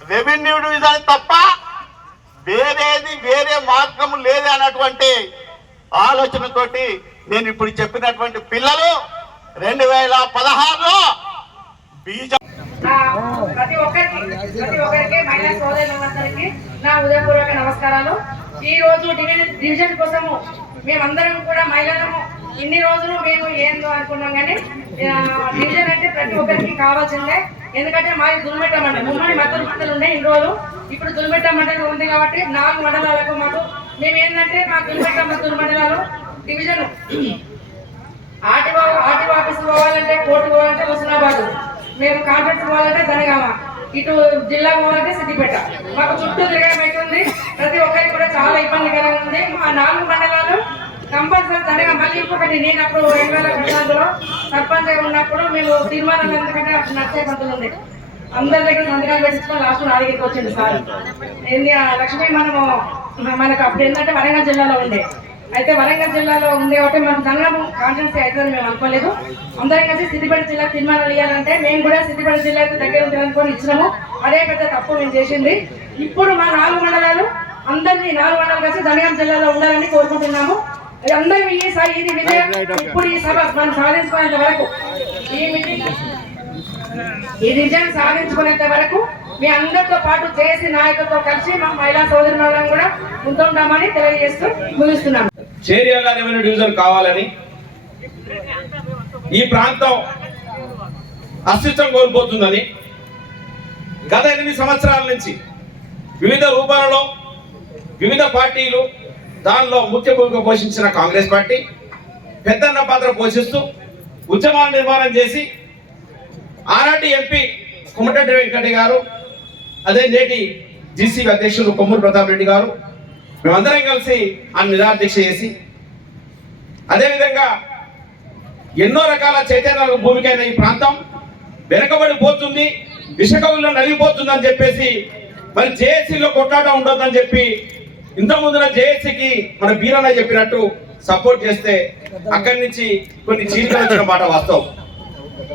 రెవెన్యూ డివిజన్ తప్ప వేరే మార్గం లేదు అన్నటువంటి ఆలోచనతోటి నేను ఇప్పుడు చెప్పినటువంటి పిల్లలు 2016లో బీజం ప్రతి ఒక్కరికి మహిళా సోదరులందరికీ నా ఉదయపూర్వక నమస్కారాలు. ఈ రోజు డివిజన్ కోసము మేమందరం కూడా మహిళలము ఇన్ని రోజులు మేము ఏందో అనుకున్నాం, కానీ డివిజన్ అంటే ప్రతి ఒక్కరికి కావాల్సిందే. ఎందుకంటే మాది దుల్మెట్ట మండలం, ఉమ్మడి మద్దతు మండలం ఉండే ఇన్ని రోజులు. ఇప్పుడు దుల్మెట్ట మండలం ఉంది కాబట్టి 4 మండలాలకు మాకు మేము ఏంటంటే మా దుల్మెట్ట మద్దతు మండలాలు డివిజన్ ఆర్టీఓ ఆఫీస్ పోవాలంటే, కోర్టు పోవాలంటే హుస్నాబాద్, మేము కాంట్రాక్ట్ పోవాలంటే జనగామ, ఇటు జిల్లా పోవాలంటే సిద్దిపేట. మాకు చుట్టూ తిరగబెట్టింది. ప్రతి ఒక్కరికి కూడా చాలా ఇబ్బందికరంగా ఉంది. మా 4 మండలాలు కంపల్సరీ జనగా. మళ్ళీ ఇంకొకటి, నేను అప్పుడు 2014లో సర్పంచ్ ఉన్నప్పుడు మేము తీర్మానాలు, ఎందుకంటే అప్పుడు నచ్చే పంతులు ఉంది, అందరి దగ్గర సంతకాలు పెట్టించుకొని లాస్ట్ నా దగ్గరికి వచ్చింది సార్. లక్ష్మీ మనకు అప్పుడు ఏంటంటే వరంగల్ జిల్లాలో ఉండే, అయితే వరంగల్ జిల్లాలో ఉంది కాబట్టి మనం జనగామ కాన్ఫరెన్స్ అవుతుందని మేము అనుకోలేదు. అందరం కలిసి సిద్దిపేట జిల్లాకు తీర్మానాలు ఇవ్వాలంటే మేము కూడా సిద్దిపేట జిల్లాకు దగ్గర ఉంటుంది అనుకొని ఇచ్చినాము. అదే పెద్ద తప్పు మేము చేసింది. ఇప్పుడు మా 4 మండలాలు అందరినీ 4 మండలాలు కలిసి జనగామ జిల్లాలో ఉండాలని కోరుకుంటున్నాము. అందరూ ఇది విజయం. ఇప్పుడు ఈ సభ మనం సాధించుకునేంత వరకు, ఈ విజయం సాధించుకునేంత వరకు మీ అందరితో పాటు చేసి నాయకులతో కలిసి మా మహిళా సోదరులను కూడా ఉంటుంటామని తెలియజేస్తూ ముగిస్తున్నాము. చేర్యాల రెవెన్యూ డివిజన్ కావాలని ఈ ప్రాంతం అస్తిత్వం కోల్పోతుందని గత 8 సంవత్సరాల నుంచి వివిధ రూపాలలో వివిధ పార్టీలు, దానిలో ముఖ్య భూమిక పోషించిన కాంగ్రెస్ పార్టీ పెద్దన్న పాత్ర పోషిస్తూ ఉద్యమాల నిర్మాణం చేసి ఆనాటి ఎంపీ కుమ్మటరెడ్డి వెంకట గారు, అదే నేటి జీసీ అధ్యక్షులు కొమ్మూరు ప్రతాప్ రెడ్డి గారు, మేమందరం కలిసి ఆ నిరాదీక్ష చేసి, అదేవిధంగా ఎన్నో రకాల చైతన్య భూమికైన ఈ ప్రాంతం వెనకబడిపోతుంది, విషకవుల్లో నలిగిపోతుందని చెప్పేసి మరి జేఏసీలో కొట్లాట ఉండొద్దని చెప్పి ఇంతకుముందున జేఏసీకి మన బీరన్న చెప్పినట్టు సపోర్ట్ చేస్తే అక్కడి నుంచి కొన్ని చీలికలు వచ్చిన మాట వాస్తవం.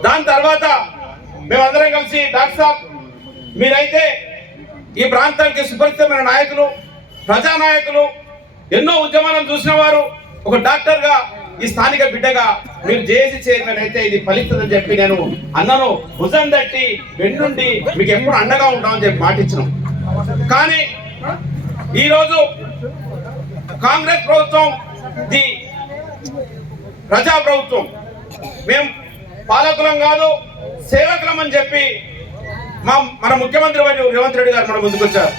దాని తర్వాత మేమందరం కలిసి డాక్టర్ సాబ్, మీరైతే ఈ ప్రాంతానికి సుపరిచితమైన నాయకులు, ప్రజానాయకులు, ఎన్నో ఉద్యమాలను చూసిన వారు, ఒక డాక్టర్ గా ఈ స్థానిక బిడ్డగా మీరు జేఏసీ చైర్మన్ అయితే ఇది ఫలిస్తుందని చెప్పి నేను అన్నను భుజం తట్టి వెన్నుండి మీకు ఎప్పుడు అండగా ఉంటామని చెప్పి మాటిచ్చినాం. కానీ ఈరోజు కాంగ్రెస్ ప్రభుత్వం ది ప్రజా ప్రభుత్వం, మేము పాలకులం కాదు సేవకులం అని చెప్పి మన ముఖ్యమంత్రి రేవంత్ రెడ్డి గారు మన ముందుకు వచ్చారు.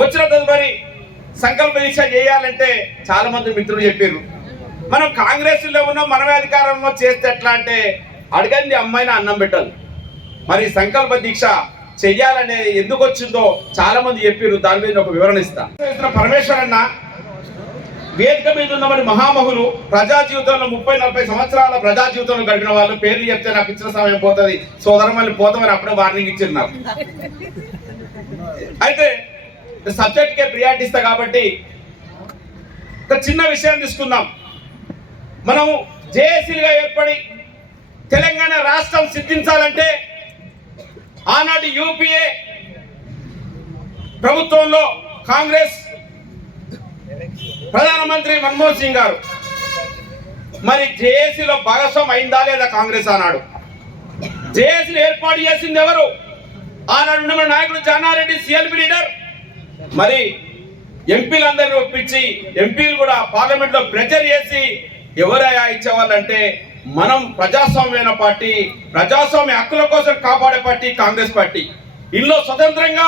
వచ్చిన తదుపరి సంకల్ప దీక్ష చేయాలంటే చాలా మంది మిత్రులు చెప్పారు, మనం కాంగ్రెస్ లో ఉన్నాం, మనమే అధికారంలో చేస్తే ఎట్లా అంటే అడగండి అమ్మాయిని అన్నం పెట్టాలి. మరి సంకల్ప దీక్ష చెయ్యాలనే ఎందుకు వచ్చిందో చాలా మంది చెప్పారు. దాని మీద ఒక వివరణ ఇస్తా. పరమేశ్వర్ అన్న వేదిక మీద ఉన్న మరి మహామహులు, ప్రజా జీవితంలో 30-40 సంవత్సరాల ప్రజా జీవితంలో గడిపిన వాళ్ళు పేర్లు చెప్తే నాకు ఇచ్చిన సమయం పోతుంది, సోదరమల్ని పోతామని అప్పుడే వార్నింగ్ ఇచ్చారు నాకు. అయితే సబ్జెక్ట్ కే ప్రియారిటీ ఇస్తా కాబట్టి ఒక చిన్న విషయం తీసుకుందాం. మనం జేఏసీలుగా ఏర్పడి తెలంగాణ రాష్ట్రం సిద్ధించాలంటే ఆనాటి యూపీఏ ప్రభుత్వంలో కాంగ్రెస్ ప్రధానమంత్రి మన్మోహన్ సింగ్ గారు మరి జేఏసీలో భాగస్వామి అయిందా లేదా కాంగ్రెస్ ఆనాడు? జేఏసీని ఏర్పాటు చేసింది ఎవరు? ఆనాడు ఉన్న నాయకుడు జానారెడ్డి సిఎల్పి లీడర్. మరి ఎంపీలందరినీ ఒప్పించి ఎంపీలు కూడా పార్లమెంట్ లో ప్రెజర్ చేసి ఎవరయ్యా ఇచ్చేవాళ్ళంటే మనం ప్రజాస్వామ్యమైన పార్టీ, ప్రజాస్వామ్య హక్కుల కోసం కాపాడే పార్టీ కాంగ్రెస్ పార్టీ. ఇందులో స్వతంత్రంగా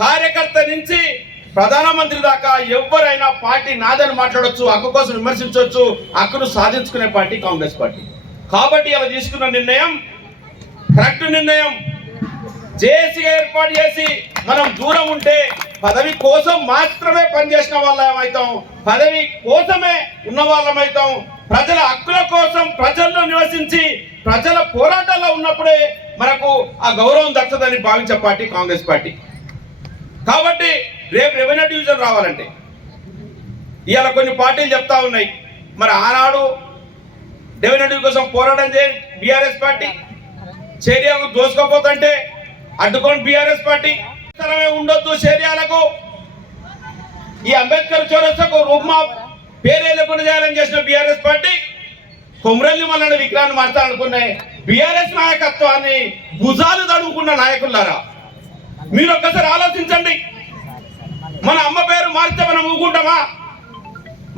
కార్యకర్త నుంచి ప్రధానమంత్రి దాకా ఎవరైనా పార్టీ నాదని మాట్లాడొచ్చు, హక్కు కోసం విమర్శించవచ్చు, హక్కును సాధించుకునే పార్టీ కాంగ్రెస్ పార్టీ. కాబట్టి ఇలా తీసుకున్న నిర్ణయం కరెక్ట్ నిర్ణయం. జేఏసీగా ఏర్పాటు చేసి మనం దూరం ఉంటే పదవి కోసం మాత్రమే పనిచేసిన వాళ్ళమైతాం, పదవి కోసమే ఉన్న వాళ్ళమైతాం. ప్రజల హక్కుల కోసం ప్రజల్లో నివసించి ప్రజల పోరాటాల్లో ఉన్నప్పుడే మనకు ఆ గౌరవం దక్కుతుందని భావించే పార్టీ కాంగ్రెస్ పార్టీ. కాబట్టి రేపు రెవెన్యూ డివిజన్ రావాలంటే ఇవాళ కొన్ని పార్టీలు చెప్తా ఉన్నాయి, మరి ఆనాడు రెవెన్యూ డివిజన్ కోసం పోరాటం చేయండి బీఆర్ఎస్ పార్టీ, చేరియాలకు దోసుకోపోతుంటే అడ్డుకోండి బీఆర్ఎస్ పార్టీ. ఉండొద్దు చేరియాలకు, ఈ అంబేద్కర్ చౌరస్తాకు రూపమా పేరే లేకుండా చేయాలని చేసిన బీఆర్ఎస్ పార్టీ కొమరల్లి మల్లన్న విగ్రహాన్ని మార్చాలనుకునే బీఆర్ఎస్ నాయకత్వాన్ని భుజాలు తడుముకున్న నాయకులారా, మీరు ఒక్కసారి ఆలోచించండి. మన అమ్మ పేరు మారితే మనం ఊకుంటామా?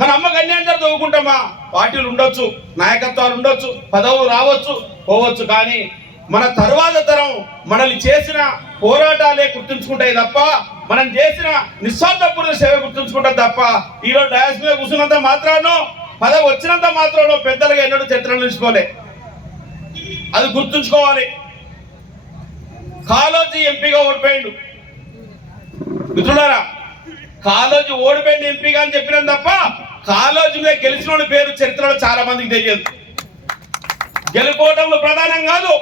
మన అమ్మ కన్యాన్ని ఊకుంటామా? పార్టీలు ఉండొచ్చు, నాయకత్వాలు ఉండొచ్చు, పదవులు రావచ్చు పోవచ్చు, కానీ మన తరువాత తరం మనల్ని చేసిన పోరాటాలే గుర్తుంచుకుంటాయి తప్ప, మనం చేసిన నిస్వార్థపూర్ణ సేవ గుర్తుంచుకుంటాం తప్ప, ఈరోజు డయాస్ మీద కూర్చున్నంత మాత్రానో పదవి వచ్చినంత మాత్రానో పెద్దలుగా ఎన్నడూ చరిత్రలు నిలిచిపోలే. అది గుర్తుంచుకోవాలి. కాళోజీ ఎంపీగా ఓడిపోయిండు మిత్రులారా, కాళోజీ ఓడిపోయింది ఎంపీగా అని చెప్పినాం తప్ప కాళోజీ మీద గెలిచిన పేరు చరిత్రలో చాలా మందికి తెలియదు. గెలుపోవటంలో ప్రధానం కాదు,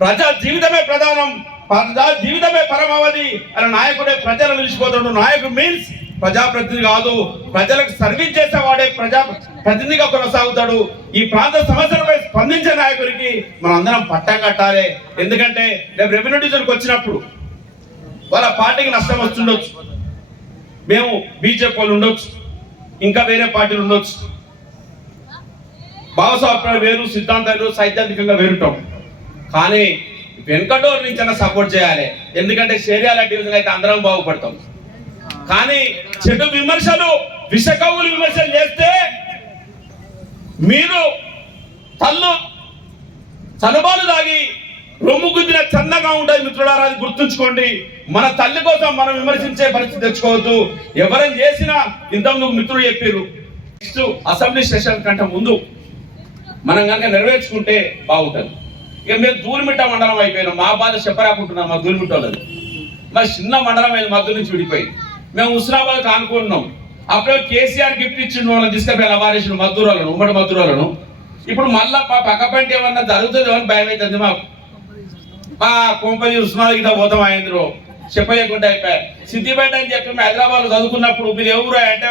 ప్రజా జీవితమే ప్రధానం, ప్రజా జీవితమే పరమావధి అనే నాయకుడే ప్రజలు నిలిచిపోతాడు. నాయకుడు మీన్స్ ప్రజాప్రతినిధి కాదు, ప్రజలకు సర్వీస్ చేసేవాడే ప్రజాప్రతినిధిగా కొనసాగుతాడు. ఈ ప్రాంత సమస్యలపై స్పందించే నాయకుడికి మనం అందరం పట్టం కట్టాలి. ఎందుకంటే రేపు రెవెన్యూ డివిజన్కి వచ్చినప్పుడు వాళ్ళ పార్టీకి నష్టం వస్తుండొచ్చు, మేము బీజేపీ వాళ్ళు ఉండొచ్చు, ఇంకా వేరే పార్టీలు ఉండొచ్చు, భావస్వామ్యాలు వేరు, సిద్ధాంతాలు సైద్ధాంతికంగా వేరుంటాం. కానీ వెంకటూరు నుంచి సపోర్ట్ చేయాలి. ఎందుకంటే చేరియాల డివిజన్ అయితే అందరం బాగుపడతాం. కానీ చెడు విమర్శలు, విషకవులు విమర్శలు చేస్తే మీరు చనుబాలు దాగి రొమ్ము గుద్దిన చందంగా ఉంటుంది మిత్రులారా, అది గుర్తుంచుకోండి. మన తల్లి కోసం మనం విమర్శించే పరిస్థితి తెచ్చుకోవద్దు. ఎవరైనా చేసినా ఇంతకుముందు మిత్రులు చెప్పారు, నెక్స్ట్ అసెంబ్లీ సెషన్ కంటే ముందు మనం కనుక నెరవేర్చుకుంటే బాగుంటుంది. ఇక మేము దూలిమిట్ట మండలం అయిపోయినాం, మా బాధ చెప్పరాకుంటున్నాం. మా దూలిమిట్ట వాళ్ళది మరి చిన్న మండలం అయింది, మధ్య నుంచి విడిపోయి మేము హుస్నాబాద్కి ఆనుకున్నాం. అప్పుడే కేసీఆర్ గిఫ్ట్ ఇచ్చిండు, వాళ్ళని తీసుకుపోయి లవారేసిన మద్దూరాలను, ఉమ్మడి మద్దూరాలను. ఇప్పుడు మళ్ళా పక్కపంటి ఏమన్నా జరుగుతుంది అని భయం అవుతుంది మాకు. మా కొంపది హుస్నాబాద్ ఇట్లా పోతాం అయిందిరో చెప్పలేకుండా అయిపోయాయి. సిద్దిపేట అని చెప్పి హైదరాబాద్ చదువుకున్నప్పుడు మీరు ఎవరు అంటే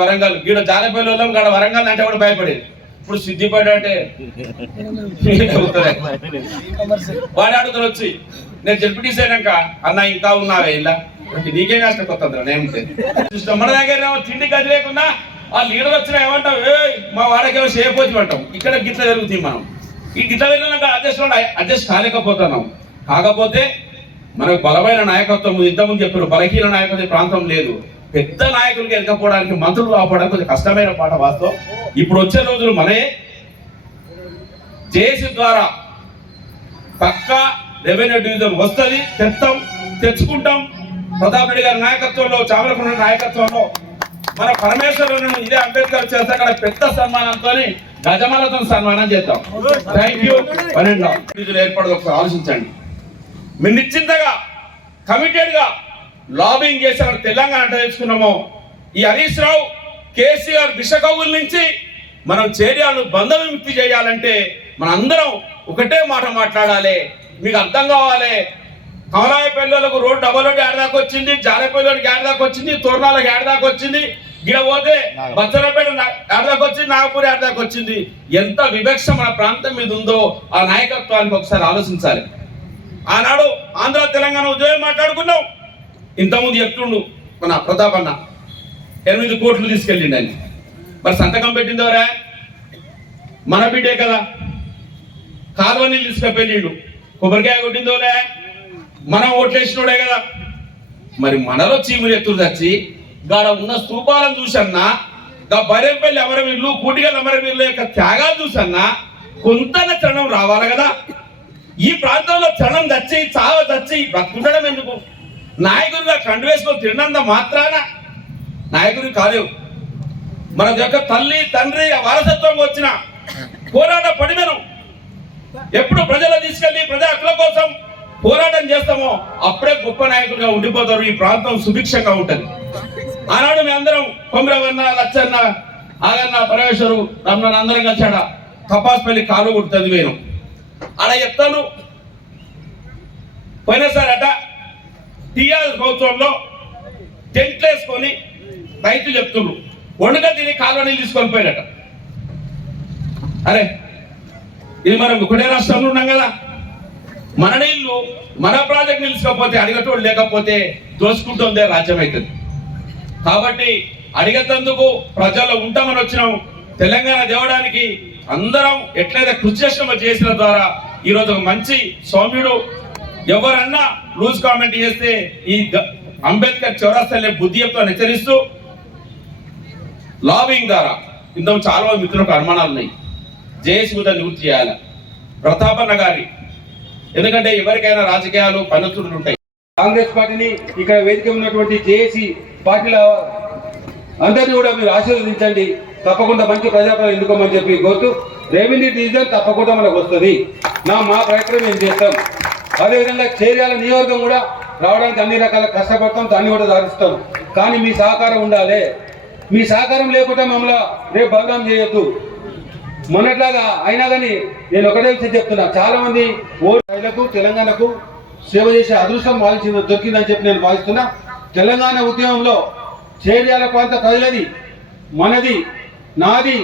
వరంగల్, గీడ జానపల్లి వాళ్ళం గడ వరంగల్ అంటే కూడా భయపడేది. ఇప్పుడు సిద్దిపేట అంటే వాడు అడుగుతారు వచ్చి, నేను జడ్పీటీసీ అయినాక అన్న ఇంకా ఉన్నావే ఇలా నీకే నష్టం కొత్త నేమితే మన దగ్గర తిండి గది లేకుండా ఆ లీడర్ వచ్చినా ఏమంటాం, మా వాడకేమో చేయపోతు అంటాం. ఇక్కడ గిట్ల జరుగుతుంది. మనం ఈ గిట్ల వెళ్ళినాక అడ్జస్ట్ కాలేకపోతున్నాం. కాకపోతే మనకు బలమైన నాయకత్వం ఇంతకుముందు చెప్పారు, బలహీన నాయకత్వం ప్రాంతం లేదు. పెద్ద నాయకులకి వెళ్ళకపోవడానికి, మంత్రులు కాపాడడానికి కొంచెం కష్టమైన పాట వాస్తవం. ఇప్పుడు వచ్చే రోజులు మనమే జేసీ ద్వారా పక్కా రెవెన్యూ డివిజన్ వస్తుంది, తెచ్చుకుంటాం. ప్రతాప్ రెడ్డి గారి నాయకత్వంలో, చామలకొండ నాయకత్వంలో, మన పరమేశ్వరులను ఇదే అంబేద్కర్ చేస్తే అక్కడ పెద్ద సన్మానంతో గజమాలతో సన్మానం చేద్దాం. Thank you. 12 ఏర్పడదు, ఒకసారి ఆలోచించండి. మీరు నిశ్చింతగా కమిటెడ్ గా లాబింగ్ చేసి అక్కడ తెలంగాణ అంటే తెచ్చుకున్నామో, ఈ హరీష్ రావు కేసీఆర్ విషకవుల నుంచి మనం చేరియాలను బంధ విముక్తి చేయాలంటే మనందరం ఒకటే మాట మాట్లాడాలి. మీకు అర్థం కావాలి. కమలాయపల్లిలకు రోడ్డు డబల్ రోడ్డు ఏడాదాకా వచ్చింది, జాలపల్లికి ఏడాదాకా వచ్చింది, తోరణాలకు ఏడాదాకా వచ్చింది, గిడ పోతే బచ్చలపేట ఏడాదాకా వచ్చింది, నాగపూర్ ఏడాదాకా వచ్చింది. ఎంత వివక్ష మన ప్రాంతం మీద ఉందో ఆ నాయకత్వానికి ఒకసారి ఆలోచించాలి. ఆనాడు ఆంధ్ర తెలంగాణ ఉద్యోగం మాట్లాడుకున్నాం. ఇంతకుముందు చెప్తుండు మన ప్రతాప్ అన్న 8 కోట్లు తీసుకెళ్ళిండి అని. మరి సంతకం పెట్టిందోరా మన బిడ్డే కదా. కాలువ నీళ్ళు తీసుకెళ్ళిండు, కొబ్బరికాయ కొట్టిందోలే మనం ఓట్లేసినోడే కదా. మరి మనలో చీములు ఎత్తులు తెచ్చి గాడ ఉన్న స్తూపాలను చూసన్నా, గా బైరెంపల్లి అమరవీరులు, కూటిగల్ అమరవీరుల యొక్క త్యాగాలు చూసన్నా కొంత చరణం రావాలి కదా. ఈ ప్రాంతంలో చరణం తెచ్చి చావ తెచ్చి బతుండడం ఎందుకు? నాయకుడిగా కండు వేసుకొని తిన్నంత మాత్రాన నాయకుడు కాలేవు. మన యొక్క తల్లి తండ్రి వారసత్వం వచ్చిన పోరాట పడిమెను ఎప్పుడు ప్రజలు తీసుకెళ్లి ప్రజా హక్కుల కోసం పోరాట ఎప్పుడైతే చేస్తామో అప్పుడే గొప్ప నాయకులుగా ఉండిపోతారు. ఈ ప్రాంతం సుభిక్షంగా ఉంటుంది. ఆనాడు మీ అందరం కొమరవన్న, లచ్చన్న, ఆగన్న, పరమేశ్వరు, రమణ అందరం కలిసాడ తపాస్పల్లి కాలు కొడుతుంది వేను అలా చెప్తాను. పోయినసారి అట టీఆర్ఎస్ ప్రభుత్వంలో టెంట్లు వేసుకొని రైతులు చెప్తున్నారు వండుక తిని కాలువ నీళ్ళు తీసుకొని పోయినట. అరే ఇది మనం ఒకటే రాష్ట్రంలో ఉన్నాం కదా, మన నీళ్లు మన ప్రాజెక్ట్ నిలుచుకోకపోతే అడిగేటోళ్ళు లేకపోతే దోసుకుంటుందే రాజ్యం అవుతుంది. కాబట్టి అడిగేందుకు ప్రజల్లో ఉంటామని వచ్చినాం. తెలంగాణ తేవడానికి అందరం ఎట్లయితే కృషి చేసిన ద్వారా ఈరోజు ఒక మంచి సౌమ్యుడు ఎవరన్నా లూజ్ కామెంట్ చేస్తే ఈ అంబేద్కర్ చౌరస్తాలే బుద్ధి చెప్తా హెచ్చరిస్తూ లాబింగ్ ద్వారా ఇంత చాలా మంది మిత్రులకు అనుమానాలు ఉన్నాయి. జేఏసీ కూడా నివృత్తి చేయాలి ప్రతాపన్న గారి, ఎందుకంటే ఎవరికైనా రాజకీయాలు పనుతులు ఉంటాయి. కాంగ్రెస్ పార్టీని ఇక్కడ వేదిక ఉన్నటువంటి జేఏసీ పార్టీల అందరినీ కూడా మీరు ఆశీర్వదించండి. తప్పకుండా మంచి ప్రజాపాలన ఎన్నుకోమని చెప్పి కోరుతూ రెవెన్యూ డివిజన్ తప్పకుండా మనకు వస్తుంది. మా ప్రయత్నం మేము చేస్తాం. అదేవిధంగా చేర్యాల నియోజకం కూడా రావడానికి అన్ని రకాల కష్టపడతాం, దాన్ని కూడా సాధిస్తాం. కానీ మీ సహకారం ఉండాలి. మీ సహకారం లేకుండా మమ్మల్ని రేపు బదనాం చేయొద్దు. మొన్నట్లాగా అయినా కానీ నేను ఒకటే విషయం చెప్తున్నా, చాలా మంది ఓట్లకు తెలంగాణకు సేవ చేసే అదృష్టం దొరికిందని చెప్పి నేను భావిస్తున్నా. తెలంగాణ ఉద్యమంలో చేర్యాల ప్రాంత ప్రజలది, మనది, నాది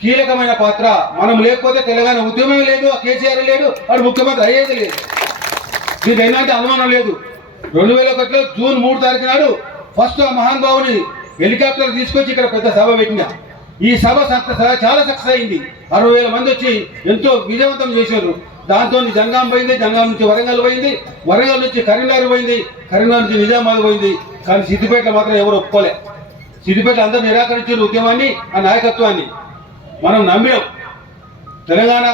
కీలకమైన పాత్ర. మనం లేకపోతే తెలంగాణ ఉద్యమం లేదు, కేసీఆర్ లేడు, వాడు ముఖ్యమంత్రి అయ్యేది లేదు. మీకు ఎలాంటి అనుమానం లేదు. 2001లో జూన్ 3 తారీఖు నాడు ఫస్ట్ ఆ మహానుభావుని హెలికాప్టర్ తీసుకొచ్చి ఇక్కడ పెద్ద సభ పెట్టినా. ఈ సభ చాలా సక్సెస్ అయింది. 60,000 మంది వచ్చి ఎంతో విజయవంతం చేశారు. దాంతో జనగాం పోయింది, జనగాం నుంచి వరంగల్ పోయింది, వరంగల్ నుంచి కరీంనగర్ పోయింది, కరీంనగర్ నుంచి నిజామాబాద్ పోయింది. కానీ సిద్దిపేట మాత్రం ఎవరు ఒప్పుకోలే. సిద్దిపేట అందరూ నిరాకరించారు ఉద్యమాన్ని, ఆ నాయకత్వాన్ని. మనం నమ్మినాం. తెలంగాణ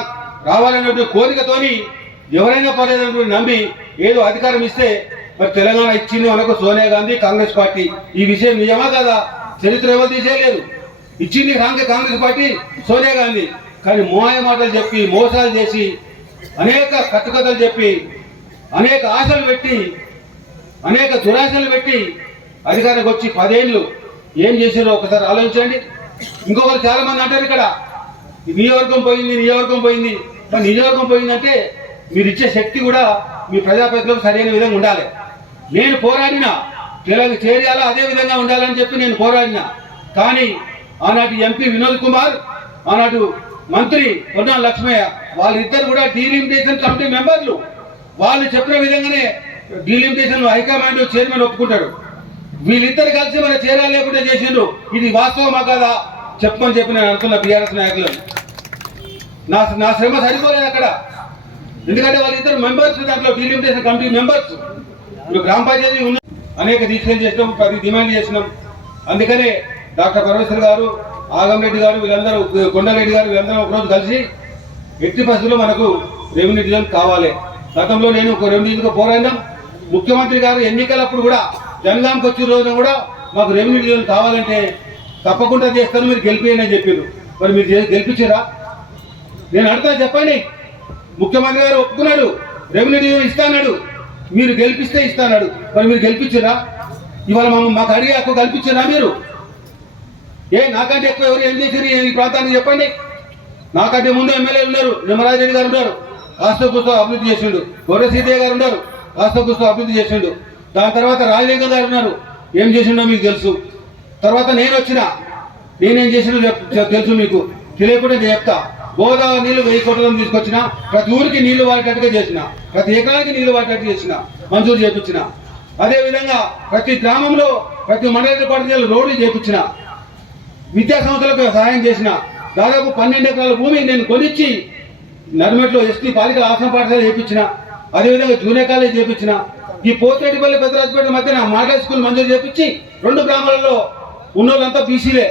రావాలనే కోరికతోని ఎవరైనా పర్లేదన్నటువంటి నమ్మి ఏదో అధికారం ఇస్తే మరి తెలంగాణ ఇచ్చింది మనకు సోనియా గాంధీ, కాంగ్రెస్ పార్టీ. ఈ విషయం నిజమా కదా? చరిత్ర ఎవరు తీసేయలేరు. ఇచ్చింది కాంగ్రెస్ పార్టీ, సోనియా గాంధీ. కానీ మోయ మాటలు చెప్పి, మోసాలు చేసి, అనేక కట్టుకథలు చెప్పి, అనేక ఆశలు పెట్టి, అనేక దురాశలు పెట్టి అధికారానికి వచ్చి 10 ఏళ్ళు ఏం చేశారో ఒకసారి ఆలోచించండి. ఇంకొకరు చాలా మంది అంటారు ఇక్కడ నియోజకవర్గం పోయింది. మరి నియోజకవర్గం పోయిందంటే మీరు ఇచ్చే శక్తి కూడా మీ ప్రజాప్రతినిధులకు సరైన విధంగా ఉండాలి. నేను పోరాడిన చేర్యాల అదే విధంగా ఉండాలని చెప్పి నేను పోరాడిన. కానీ ఆనాటి ఎంపీ వినోద్ కుమార్, ఆనాటి మంత్రి పొన్నాల లక్ష్మయ్య, వాళ్ళిద్దరు కూడా డీలిమిటేషన్ కమిటీ మెంబర్లు. వాళ్ళు చెప్పిన విధంగానే డీలిమిటేషన్ హైకమాండ్ చైర్మన్ ఒప్పుకుంటాడు. వీళ్ళిద్దరు కలిసి మన చేరాలు లేకుండా చేసిండ్రు. ఇది వాస్తవమా కదా చెప్పమని చెప్పి నేను అనుకున్న బీఆర్ఎస్ నాయకులు. నా శ్రమ సరిపోలేదు అక్కడ. ఎందుకంటే వాళ్ళిద్దరు మెంబర్స్, దాంట్లో డీలిమిటేషన్ కమిటీ మెంబర్స్. ఇప్పుడు గ్రామ పంచాయతీ ఉన్న అనేక దీక్షలు చేసినాం, 10 డిమాండ్ చేసినాం. అందుకనే డాక్టర్ పరమేశ్వర్ గారు, ఆగంరెడ్డి గారు, వీళ్ళందరూ, కొండరెడ్డి గారు, వీళ్ళందరూ ఒకరోజు కలిసి ఎట్టి పరిస్థితుల్లో మనకు రెవెన్యూ డివిజన్ కావాలి. గతంలో నేను ఒక రెవెన్యూ డివిజన్గా పోరాడినాం. ముఖ్యమంత్రి గారు ఎన్నికలప్పుడు కూడా జనగాంకి వచ్చిన రోజున కూడా మాకు రెవెన్యూ డివిజన్ కావాలంటే తప్పకుండా చేస్తాను, మీరు గెలిపియండి అని చెప్పారు. మరి మీరు గెలిపించారా? నేను అడుగుతా, చెప్పండి. ముఖ్యమంత్రి గారు ఒప్పుకున్నాడు, రెవెన్యూ డివిజన్ ఇస్తాడు, మీరు గెలిపిస్తే ఇస్తాడు. మరి మీరు గెలిపించారా? ఇవాళ మాకు అడిగే హక్కు కల్పించారా మీరు? నాకంటే ఎక్కువ ఎవరు ఏం చేశారు ఈ ప్రాంతానికి చెప్పండి. నాకంటే ముందు ఎమ్మెల్యేలు ఉన్నారు. నిమ్మరాజరెడ్డి గారు ఉన్నారు, కాస్త కూస్తో అభివృద్ధి చేసిండు. గౌరవ సీతయ్య గారు ఉన్నారు, కాస్త కూస్తో అభివృద్ధి చేసిండు. దాని తర్వాత రాజలింగం గారు ఉన్నారు, ఏం చేసిండో మీకు తెలుసు. తర్వాత నేను వచ్చిన, నేనేం చేసిండో తెలుసు మీకు. తెలియకుండా నేను చెప్తా. గోదావరి నీళ్లు 1000 కోట్లను తీసుకొచ్చిన, ప్రతి ఊరికి నీళ్లు వాడేటట్టుగా చేసిన, ప్రతి ఎకరానికి నీళ్లు వాడేటట్టు చేసిన, మంజూరు చేపించిన. అదేవిధంగా ప్రతి గ్రామంలో, ప్రతి మండల పరిధిలో రోడ్లు చేపించిన, విద్యా సంస్థలకు సహాయం చేసిన. దాదాపు 12 ఎకరాల భూమి నేను కొనిచ్చి నర్మెట్లో ఎస్టీ బాలికల ఆశ్రమ పాఠశాల చేపించిన. అదేవిధంగా జూనియర్ కాలేజ్ చేపించిన. ఈ పోతిరెడ్డిపల్లి, పెద్దరాజపేట మధ్యన మోడల్ స్కూల్ మంజూరు చేపించి 2 గ్రామాలలో ఉన్నోళ్ళంతా బీసీలే,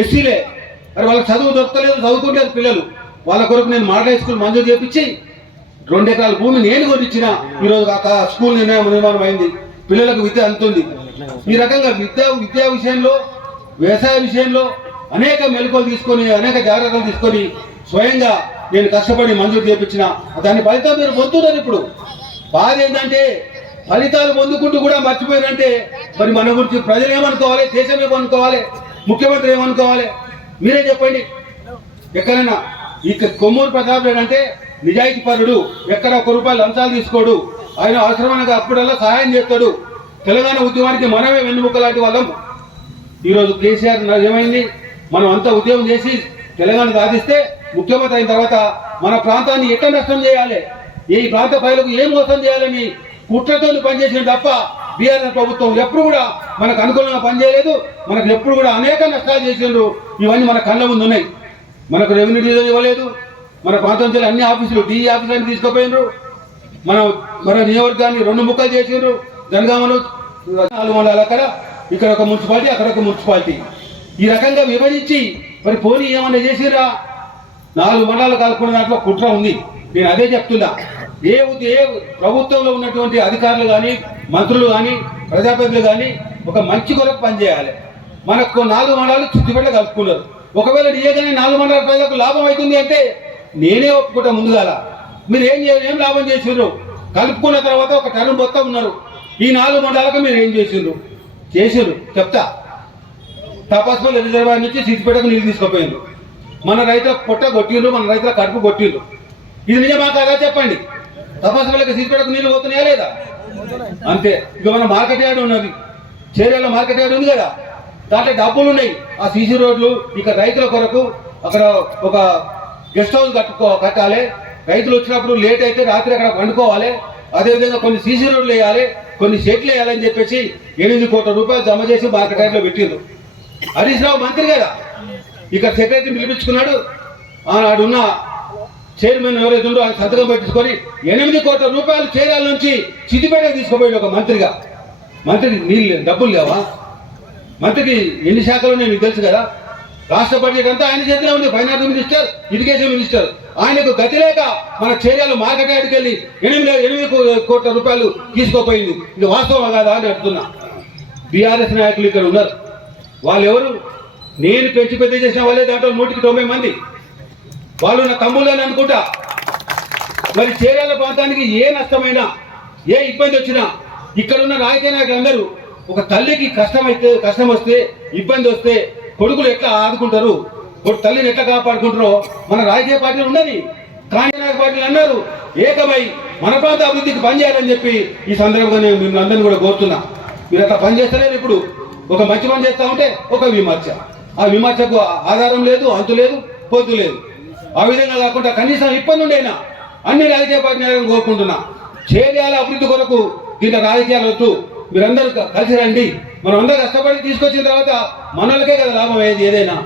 ఎస్సీలే. మరి వాళ్ళకి చదువు దొరకలేదు, చదువుకుంటారు పిల్లలు. వాళ్ళ కొరకు నేను మోడల్ స్కూల్ మంజూరు చేపించి 2 ఎకరాల భూమి నేను కొనిచ్చిన. ఈరోజు స్కూల్ నిర్మాణం అయింది, పిల్లలకు విద్య అందుతుంది. ఈ రకంగా విద్యా విషయంలో, వ్యవసాయ విషయంలో అనేక మెలకువలు తీసుకొని, అనేక జాగ్రత్తలు తీసుకొని స్వయంగా నేను కష్టపడి మంజూరు చేపించిన. దాని ఫలితం మీరు పొందుతున్నారు. ఇప్పుడు బాధ ఏంటంటే ఫలితాలు పొందుకుంటూ కూడా మర్చిపోయారంటే మరి మన గురించి ప్రజలు ఏమనుకోవాలి, దేశం ఏమనుకోవాలి, ముఖ్యమంత్రి ఏమనుకోవాలి? మీరే చెప్పండి. ఎక్కడైనా ఇక కొమ్మూరు ప్రతాప్ రెడ్డి అంటే నిజాయితీ పరుడు, ఎక్కడ ₹1 లంచాలు తీసుకోడు, ఆయన అవసరమైన అప్పుడల్లా సహాయం చేస్తాడు. తెలంగాణ ఉద్యమానికి మనమే వెన్నుముక్క లాంటి వాళ్ళం. ఈరోజు కేసీఆర్ ఏమైంది? మనం అంతా ఉద్యమం చేసి తెలంగాణ సాధిస్తే ముఖ్యమంత్రి అయిన తర్వాత మన ప్రాంతాన్ని ఎట్లా నష్టం చేయాలి, ఈ ప్రాంత ప్రజలకు ఏం మోసం చేయాలని కుట్రతో పనిచేసిన తప్ప బీఆర్ఎస్ ప్రభుత్వం ఎప్పుడు కూడా మనకు అనుకూలంగా పనిచేయలేదు. మనకు ఎప్పుడు కూడా అనేక నష్టాలు చేసిండ్రు. ఇవన్నీ మన కళ్ళ ముందు ఉన్నాయి. మనకు రెవెన్యూ డివిజన్ ఇవ్వలేదు, మన ప్రాంతం జిల్లా అన్ని ఆఫీసులు డిఈ ఆఫీసులను తీసుకుపోయినరు, మన నియోజకవర్గాన్ని 2 ముక్కలు చేసిండ్రు. జనగామలు 4 మండలాలు, ఇక్కడ ఒక మున్సిపాలిటీ, అక్కడ ఒక మున్సిపాలిటీ, ఈ రకంగా విభజించి మరి పోనీ ఏమన్నా చేసిరా? 4 మండలాలు కలుపుకున్న దాంట్లో కుట్ర ఉంది. నేను అదే చెప్తున్నా. ఏ ప్రభుత్వంలో ఉన్నటువంటి అధికారులు కానీ, మంత్రులు కానీ, ప్రజాప్రతినిధులు కానీ ఒక మంచి కొరకు పనిచేయాలి. మనకు 4 మండలాలు చుట్టుపట్ల కలుపుకున్నారు. ఒకవేళ నిజంగానే 4 మండలాల ప్రజలకు లాభం అవుతుంది అంటే నేనే ఒప్పుకుంటా. ముందుగాల మీరు ఏం లాభం చేసిండ్రు? కలుపుకున్న తర్వాత ఒక టర్మ్ మొత్తం ఉన్నారు. ఈ 4 మండలాలకు మీరు ఏం చేసిండ్రు చెప్తా. తపాస్పల్లి రిజర్వాయర్ నుంచి సిద్దిపేటకు నీళ్ళు తీసుకుపోయిండ్రు. మన రైతుల పొట్ట కొట్టిండ్రు, మన రైతుల కడుపు కొట్టిండ్రు. ఇది నిజమా కాదా చెప్పండి. తపాస్పల్లికి సిద్దిపేటకు నీళ్ళు పోతున్నాయా లేదా? అంతే. ఇక మన మార్కెట్ యార్డ్ ఉన్నది, చేరేళ్ళ మార్కెట్ యార్డ్ ఉంది కదా, దాంట్లో డబ్బులు ఉన్నాయి. ఆ సీసీ రోడ్లు ఇక రైతుల కొరకు అక్కడ ఒక గెస్ట్ హౌస్ కట్టాలి. రైతులు వచ్చినప్పుడు లేట్ అయితే రాత్రి అక్కడ పండుకోవాలి. అదేవిధంగా కొన్ని సీసీ రోడ్లు వేయాలి, కొన్ని షెడ్లు వేయాలని చెప్పేసి ₹8 కోట్ల జమ చేసి మార్కెట్ యార్డ్లో పెట్టిండ్రు. హరీష్ రావు మంత్రి కదా, ఇక్కడ సెక్రటరీని పిలిపించుకున్నాడు. ఆనాడున్న చైర్మన్ ఎవరైతే ఉందో ఆయన సంతకం పెట్టించుకొని ₹8 కోట్ల చేరాల నుంచి సిద్దిపేటకు తీసుకుపోయాడు ఒక మంత్రిగా. మంత్రికి నీళ్ళు డబ్బులు లేవా? మంత్రికి ఎన్ని శాఖలు ఉన్నాయి మీకు తెలుసు కదా. రాష్ట్ర బడ్జెట్ అంతా ఆయన చేతిలో ఉంది. Finance minister, irrigation minister. ఆయనకు గతి లేక మన చర్యలు మార్కెట్ యార్డ్కి వెళ్ళి ₹8 కోట్ల తీసుకోపోయింది. ఇది వాస్తవం కాదా అని అడుగుతున్నా. బీఆర్ఎస్ నాయకులు ఇక్కడ ఉన్నారు. వాళ్ళు ఎవరు? నేను పెంచి పెద్ద చేసిన వాళ్ళే దాంట్లో 190 మంది. వాళ్ళు నా తమ్ముళ్ళని అనుకుంటా. మరి చేరాల ప్రాంతానికి ఏ నష్టమైనా, ఏ ఇబ్బంది వచ్చినా ఇక్కడున్న రాజకీయ నాయకులు అందరూ ఒక తల్లికి కష్టం వస్తే, ఇబ్బంది వస్తే కొడుకులు ఎట్లా ఆదుకుంటారు, తల్లిని ఎట్లా కాపాడుకుంటారో మన రాజకీయ పార్టీలు ఉండని కాంగ్రెస్ పార్టీలు అన్నారు. ఏకమై మన ప్రాంత అభివృద్ధికి పనిచేయాలని చెప్పి ఈ సందర్భంగా నేను మిమ్మల్ని అందరినీ కూడా కోరుతున్నా. మీరు అట్లా పనిచేస్తలేరు. ఇప్పుడు ఒక మంచి పని చేస్తా ఉంటే ఒక విమర్శ, ఆ విమర్శకు ఆధారం లేదు, అంతు లేదు, పొద్దు లేదు. ఆ విధంగా కాకుండా కనీసం ఇబ్బంది ఉండేనా అన్ని రాజకీయ పార్టీ నాయకులను కోరుకుంటున్నా. చేయాల అభివృద్ధి కొరకు దీంట్లో రాజకీయాలు వద్దు, మీరందరూ కలిసి రండి. మనం అందరూ కష్టపడి తీసుకొచ్చిన తర్వాత మనలకే కదా లాభం అయ్యేది ఏదైనా.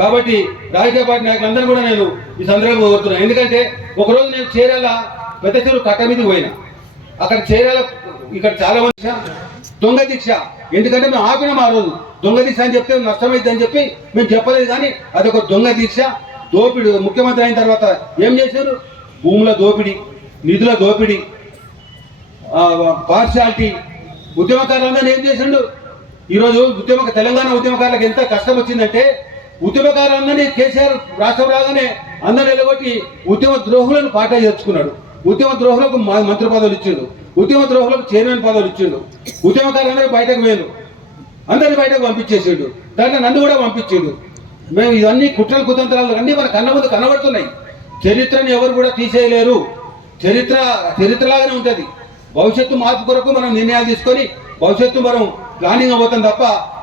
కాబట్టి రాజకీయ పార్టీ నాయకులందరూ కూడా నేను ఈ సందర్భంగా కోరుతున్నాను. ఎందుకంటే ఒకరోజు నేను చేరాల పెద్ద చెరువు కట్ట మీదకి పోయినా. అక్కడ చేరాల ఇక్కడ చాలా మంది దొంగ దీక్ష, ఎందుకంటే మేము ఆపినాం ఆ రోజు. దొంగ దీక్ష అని చెప్తే నష్టమైంది అని చెప్పి మేము చెప్పలేదు. కానీ అదొక దొంగ దీక్ష, దోపిడి. ముఖ్యమంత్రి అయిన తర్వాత ఏం చేశారు? భూముల దోపిడీ, నిధుల దోపిడీ, పార్షాలిటీ. ఉద్యమకారులందరూ ఏం చేసిండు? ఈరోజు తెలంగాణ ఉద్యమకారులకు ఎంత కష్టం వచ్చిందంటే ఉద్యమకారులందరినీ కేసీఆర్ రాష్ట్రం రాగానే అందరూ ఎలగొట్టి ఉద్యమ ద్రోహులను పార్టీ చేర్చుకున్నాడు. ఉద్యమ ద్రోహులకు మంత్రి పదవులు ఇచ్చిండు, ఉద్యమ ద్రోహులకు చైర్మన్ పదవులు ఇచ్చిండు. ఉద్యమకారులందరూ బయటకు వేయను, అందరినీ బయటకు పంపించేసిండు. దాంట్లో నన్ను కూడా పంపించిండు. మేము ఇవన్నీ కుట్రలు కుతంత్రాలు అన్నీ మన కన్న ముందు కనబడుతున్నాయి. చరిత్రని ఎవరు కూడా తీసేయలేరు. చరిత్రలాగానే ఉంటుంది. భవిష్యత్తు మార్పు కొరకు మనం నిర్ణయాలు తీసుకొని భవిష్యత్తు మనం ప్లానింగ్ అవ్వతాం తప్ప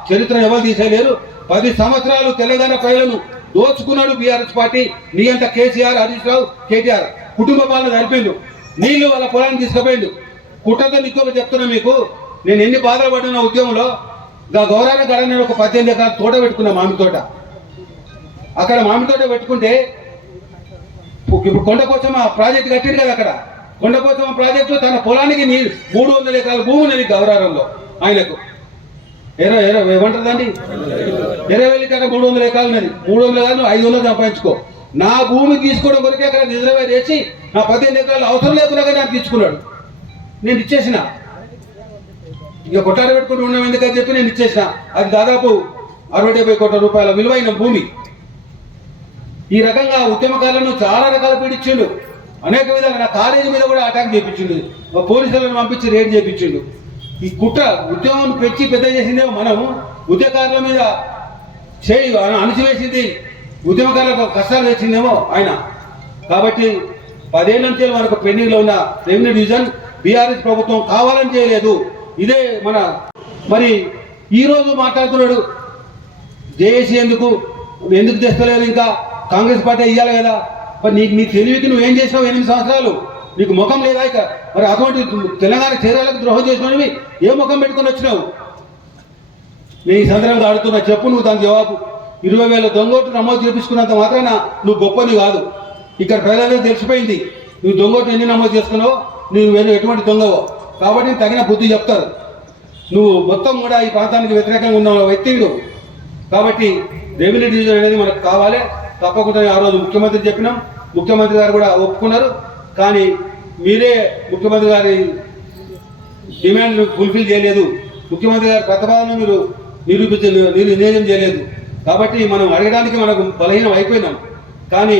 చరిత్రను ఎవరు తీసేయలేరు. 10 సంవత్సరాలు తెలంగాణ ప్రజలను దోచుకున్నాడు బీఆర్ఎస్ పార్టీ. నీ అంత కేసీఆర్, హరీష్ రావు, కేటీఆర్ కుటుంబ పాలన జరిపిండు. నీళ్లు వాళ్ళ పొలాన్ని తీసుకుపోయిండు. కుట్రతో ఇంకొక చెప్తున్నా మీకు, నేను ఎన్ని బాధలు పడిన ఉద్యమంలో. గౌరవ గడ నేను ఒక 18 ఎకరాల తోట పెట్టుకున్నా, మామిడి తోట. అక్కడ మామిడి తోట పెట్టుకుంటే ఇప్పుడు కొండపోచమ్మ ప్రాజెక్టు కట్టింది కదా. అక్కడ కొండపోచమ్మ ప్రాజెక్టు తన పొలానికి 300 ఎకరాల భూమి ఉన్నది గౌరవంలో. ఆయనకు ఏమంటుందండి 20,000 కన్నా 300 ఎకరాలు ఉన్నది. 300 కాదు 500 సంపాదించుకో. నా భూమి తీసుకోవడం కొరికే అక్కడ రిజర్వేర్ చేసి నా 18 ఎకరాలు అవసరం లేకుండా నాకు తీసుకున్నాడు. నేను ఇచ్చేసిన, ఇక కొట్టాడ పెట్టుకుంటూ ఉన్నాం ఎందుకని చెప్పి నేను ఇచ్చేసిన. అది దాదాపు 60-70 కోట్ల రూపాయల విలువైన భూమి. ఈ రకంగా ఉద్యమకారులను చాలా రకాల పీడించిండు. అనేక విధాలు నా కాలేజీ మీద కూడా అటాక్ చేయించిండు, పోలీసులను పంపించి రేడ్ చేయించిండు. ఈ కుట్ర ఉద్యమం పెంచి పెద్ద చేసిందేమో మనం, ఉద్యమకారుల మీద చేయి అణిచివేసింది, ఉద్యమకారులకు కష్టాలు తెచ్చిందేమో ఆయన. కాబట్టి 10 ఏళ్ల నుంచి మనకు పెండింగ్లో ఉన్న రెవెన్యూ డివిజన్ బీఆర్ఎస్ ప్రభుత్వం కావాలని చేయలేదు. ఇదే మన మరి ఈరోజు మాట్లాడుతున్నాడు జేఏసీ ఎందుకు తెస్తలేదు, ఇంకా కాంగ్రెస్ పార్టీ ఇవ్వాలి కదా. మరి నీ తెలివికి నువ్వేం చేసినావు 8 సంవత్సరాలు, నీకు ముఖం లేదా ఇక? మరి అటువంటి తెలంగాణ చీరాలకు ద్రోహం చేసినవి ఏ ముఖం పెట్టుకొని వచ్చినావు? నేను ఈ సందర్భంగా అడుగుతున్నా, చెప్పు నువ్వు దాని జవాబు. 20,000 దొంగోట్లు నమోదు చేపించుకున్నంత మాత్రాన నువ్వు గొప్పని కాదు. ఇక్కడ ప్రజలకు తెలిసిపోయింది నువ్వు దొంగోట్లు ఎన్ని నమోదు చేసుకున్నావో, నువ్వు ఎటువంటి దొంగవో. కాబట్టి తగిన బుద్ధి చెప్తారు. నువ్వు మొత్తం కూడా ఈ ప్రాంతానికి వ్యతిరేకంగా ఉన్న వ్యక్తిడు. కాబట్టి రెవెన్యూ డివిజన్ అనేది మనకు కావాలి తప్పకుండా. ఆ రోజు ముఖ్యమంత్రి చెప్పినాం, ముఖ్యమంత్రి గారు కూడా ఒప్పుకున్నారు. కానీ మీరే ముఖ్యమంత్రి గారి డిమాండ్ ఫుల్ఫిల్ చేయలేదు, ముఖ్యమంత్రి గారి ప్రతిపాదన మీరు నిర్ణయం చేయలేదు. కాబట్టి మనం అడగడానికి మనకు బలహీనం అయిపోయినాం. కానీ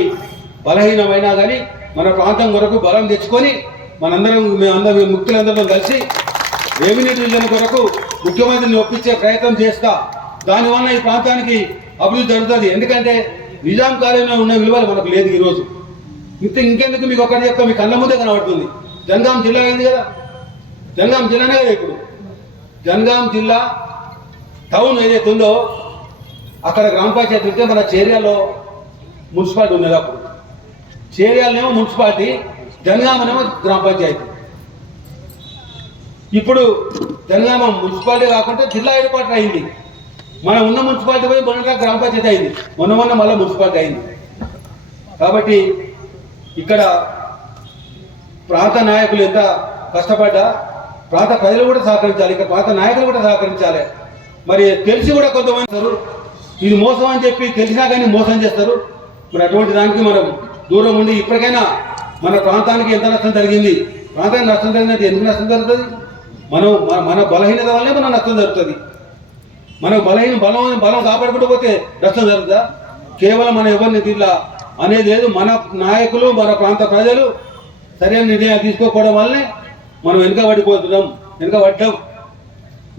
బలహీనమైనా కానీ మన ప్రాంతం కొరకు బలం తెచ్చుకొని మేమందరం ముఖ్యులందరం కలిసి రెవెన్యూ డివిజన్ కొరకు ముఖ్యమంత్రిని ఒప్పించే ప్రయత్నం చేస్తా. దానివల్ల ఈ ప్రాంతానికి అభివృద్ధి జరుగుతుంది. ఎందుకంటే నిజాం కాలంలో ఉన్న విలువలు మనకు లేదు ఈరోజు. ఇంకెందుకు మీకు ఒకటి చెప్తా, మీ కళ్ళ ముందే కనబడుతుంది. జనగాం జిల్లా అయింది కదా, జనగాం జిల్లానే కదా ఇప్పుడు. జనగాం జిల్లా టౌన్ ఏదైతే ఉందో అక్కడ గ్రామ పంచాయతీ ఉంటే మన చేరియాలో మున్సిపాలిటీ ఉన్నది. అప్పుడు చేరియాలనేమో మున్సిపాలిటీ, జనగామనేమో గ్రామ పంచాయతీ. ఇప్పుడు జనగామ మున్సిపాలిటీ కాకుండా జిల్లా ఏర్పాటు అయింది. మనం ఉన్న మున్సిపాలిటీ పోయి మొన్న గ్రామ పంచాయతీ అయింది, మొన్న మళ్ళీ మున్సిపాలిటీ అయింది. కాబట్టి ఇక్కడ ప్రాంత నాయకులు ఎంత కష్టపడ్డా ప్రాంత ప్రజలు కూడా సహకరించాలి, ఇక్కడ ప్రాంత నాయకులు కూడా సహకరించాలి. మరి తెలిసి కూడా కొంతమంది ఇది మోసం అని చెప్పి తెలిసినా కానీ మోసం చేస్తారు. మరి అటువంటి దానికి మనం దూరం ఉండి ఇప్పటికైనా మన ప్రాంతానికి ఎంత నష్టం జరిగింది, ప్రాంతానికి నష్టం జరిగినట్టు ఎందుకు నష్టం జరుగుతుంది? మన బలహీనత వల్లే మన నష్టం జరుగుతుంది. మనకు బలం కాపాడుకుంటూ పోతే నష్టం జరుగుతుందా? కేవలం మనం ఎవరిని దీంట్లో అనేది లేదు. మన నాయకులు మన ప్రాంత ప్రజలు సరైన నిర్ణయాలు తీసుకోకపోవడం వల్లనే మనం వెనుకబడ్డాం.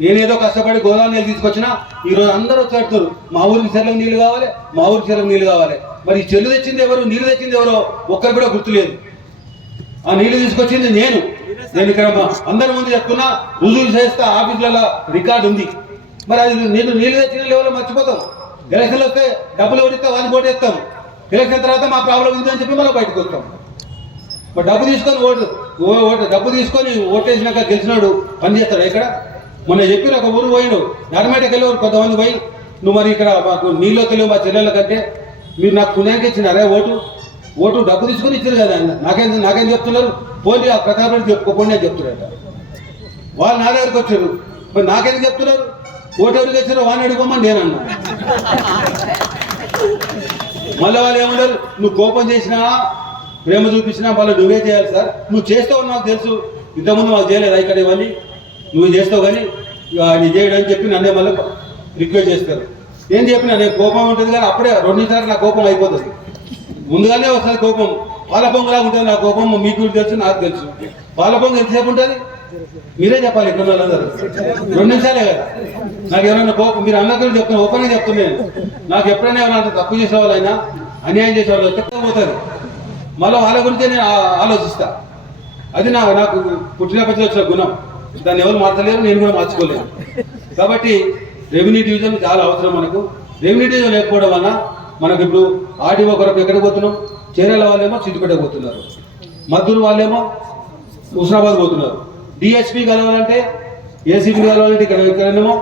నేనేదో కష్టపడి గోదావరి నీళ్ళు తీసుకొచ్చినా ఈరోజు అందరూ వచ్చేస్తారు, మా ఊరికి చెరువులకు నీళ్ళు కావాలి, మా ఊరికి చెరువులకు నీళ్ళు కావాలి. మరి చెల్లు తెచ్చింది ఎవరు, నీళ్ళు తెచ్చింది ఎవరో ఒక్కరు కూడా గుర్తులేదు. ఆ నీళ్లు తీసుకొచ్చింది నేను ఇక్కడ అందరి ముందు చెప్తున్నా, రుజువులు చేస్తా, ఆఫీసులలో రికార్డు ఉంది. మరి అది నీళ్ళు తెచ్చిన లెవెల్లో మర్చిపోతాం. ఎలక్షన్లు వస్తే డబ్బులు ఓడిస్తే వాళ్ళు ఓటేస్తాం, ఎలక్షన్ తర్వాత మా ప్రాబ్లం ఉంది అని చెప్పి మళ్ళీ బయటకు వస్తాం. మరి డబ్బు తీసుకొని ఓటేసినాక గెలిచినాడు పని చేస్తాడు. ఇక్కడ మొన్న చెప్పిన ఒక ఊరు పోయినాడు, నర్మేటకి వెళ్ళి కొంతమంది పోయి, నువ్వు మరి ఇక్కడ మాకు నీళ్ళు తెలియవు మా చెల్లెళ్ళ కంటే మీరు నాకు పుణ్యానికి ఇచ్చినారే ఓటు డబ్బు తీసుకొని ఇచ్చారు కదా. నాకేం చెప్తున్నారు, పోనీ ఆ ప్రతాప్ రెడ్డి చెప్పుకోపోండి అని చెప్తున్నారట. వాళ్ళు నా దగ్గరికి వచ్చారు, మరి నాకెందుకు చెప్తున్నారు? ఓటు ఎవరికి వచ్చారో వాడిని అడుగుకోమని నేను అన్నా. మళ్ళీ వాళ్ళు ఏమన్నారు, నువ్వు కోపం చేసినా ప్రేమ చూపించినా మళ్ళీ నువ్వే చేయాలి సార్, నువ్వు చేస్తావు నాకు తెలుసు, ఇంతకుముందు మాకు చేయలేదు ఇక్కడ ఇవన్నీ, నువ్వు చేస్తావు కానీ నీ చేయడం అని చెప్పి నన్నే మళ్ళీ రిక్వెస్ట్ చేస్తారు. ఏం చెప్పినా నేను కోపం ఉంటుంది కానీ అప్పుడే 2 నిమిషాలు నా కోపం అయిపోతుంది. ముందుగానే వస్తుంది కోపం, పాలపొంగులాగా ఉంటుంది నా కోపం. మీకు తెలుసు, నాకు తెలుసు. పాలపొంగు ఎంతసేపు ఉంటుంది మీరే చెప్పాలి. ఇక్కడ వాళ్ళందరూ 2 నిమిషాలే కదా. నాకు ఎవరైనా కోపం, మీరు అందరికీ చెప్తున్నా, ఓపెన్గా చెప్తున్నాను, నాకు ఎప్పుడైనా ఎవరైనా తప్పు చేసే వాళ్ళైనా అన్యాయం చేసే వాళ్ళు పోతారు, మళ్ళీ వాళ్ళ గురించే నేను ఆలోచిస్తా. అది నాకు పుట్టినప్పటి వచ్చిన గుణం, దాన్ని ఎవరు మార్చలేరు, నేను కూడా మార్చుకోలేను. కాబట్టి రెవెన్యూ డివిజన్ చాలా అవసరం మనకు. రెవెన్యూ డివిజన్ లేకపోవడం వల్ల మనకు ఇప్పుడు ఆర్డీఓ కొరకు ఎక్కడికి పోతున్నాం, చేరేల వాళ్ళేమో సిద్దిపేట పోతున్నారు, మద్దూరు వాళ్ళేమో హుస్నాబాద్ పోతున్నారు. డిఎస్పీ కలవాలంటే ఏసీపీ కలవాలంటే ఇక్కడేమో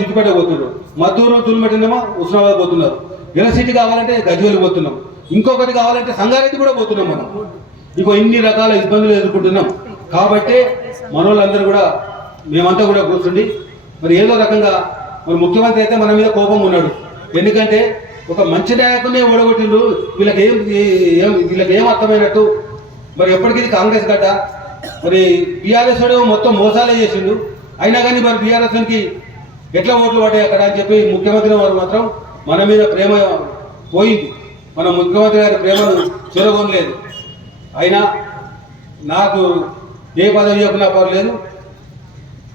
సిద్దిపేట పోతున్నారు, మద్దూరు తుల్మెటనేమో హుస్నాబాద్ పోతున్నారు. ఎలసిటీ కావాలంటే గజ్వేల్ పోతున్నాం, ఇంకొకటి కావాలంటే సంగారెడ్డి కూడా పోతున్నాం. మనం ఇన్ని రకాల ఇబ్బందులు ఎదుర్కొంటున్నాం. కాబట్టి మనోళ్ళందరూ కూడా మేమంతా కూడా కూర్చుండి మరి ఏదో రకంగా మరి ముఖ్యమంత్రి అయితే మన మీద కోపం ఉన్నాడు. ఎందుకంటే ఒక మంచి నాయకునే ఓడగొట్టిండు, వీళ్ళకి ఏం అర్థమైనట్టు. మరి ఎప్పటికీ కాంగ్రెస్ గడ్డ, మరి బీఆర్ఎస్ మొత్తం మోసాలే చేసిండు. అయినా కానీ మరి బీఆర్ఎస్కి ఎట్లా ఓట్లు పడ్డాయి అక్కడ అని చెప్పి ముఖ్యమంత్రి వారు మాత్రం మన మీద ప్రేమ పోయింది. మన ముఖ్యమంత్రి గారి ప్రేమను చెరగొనలేదు. అయినా నాకు ఏ పదవి చెప్పినా పర్లేదు,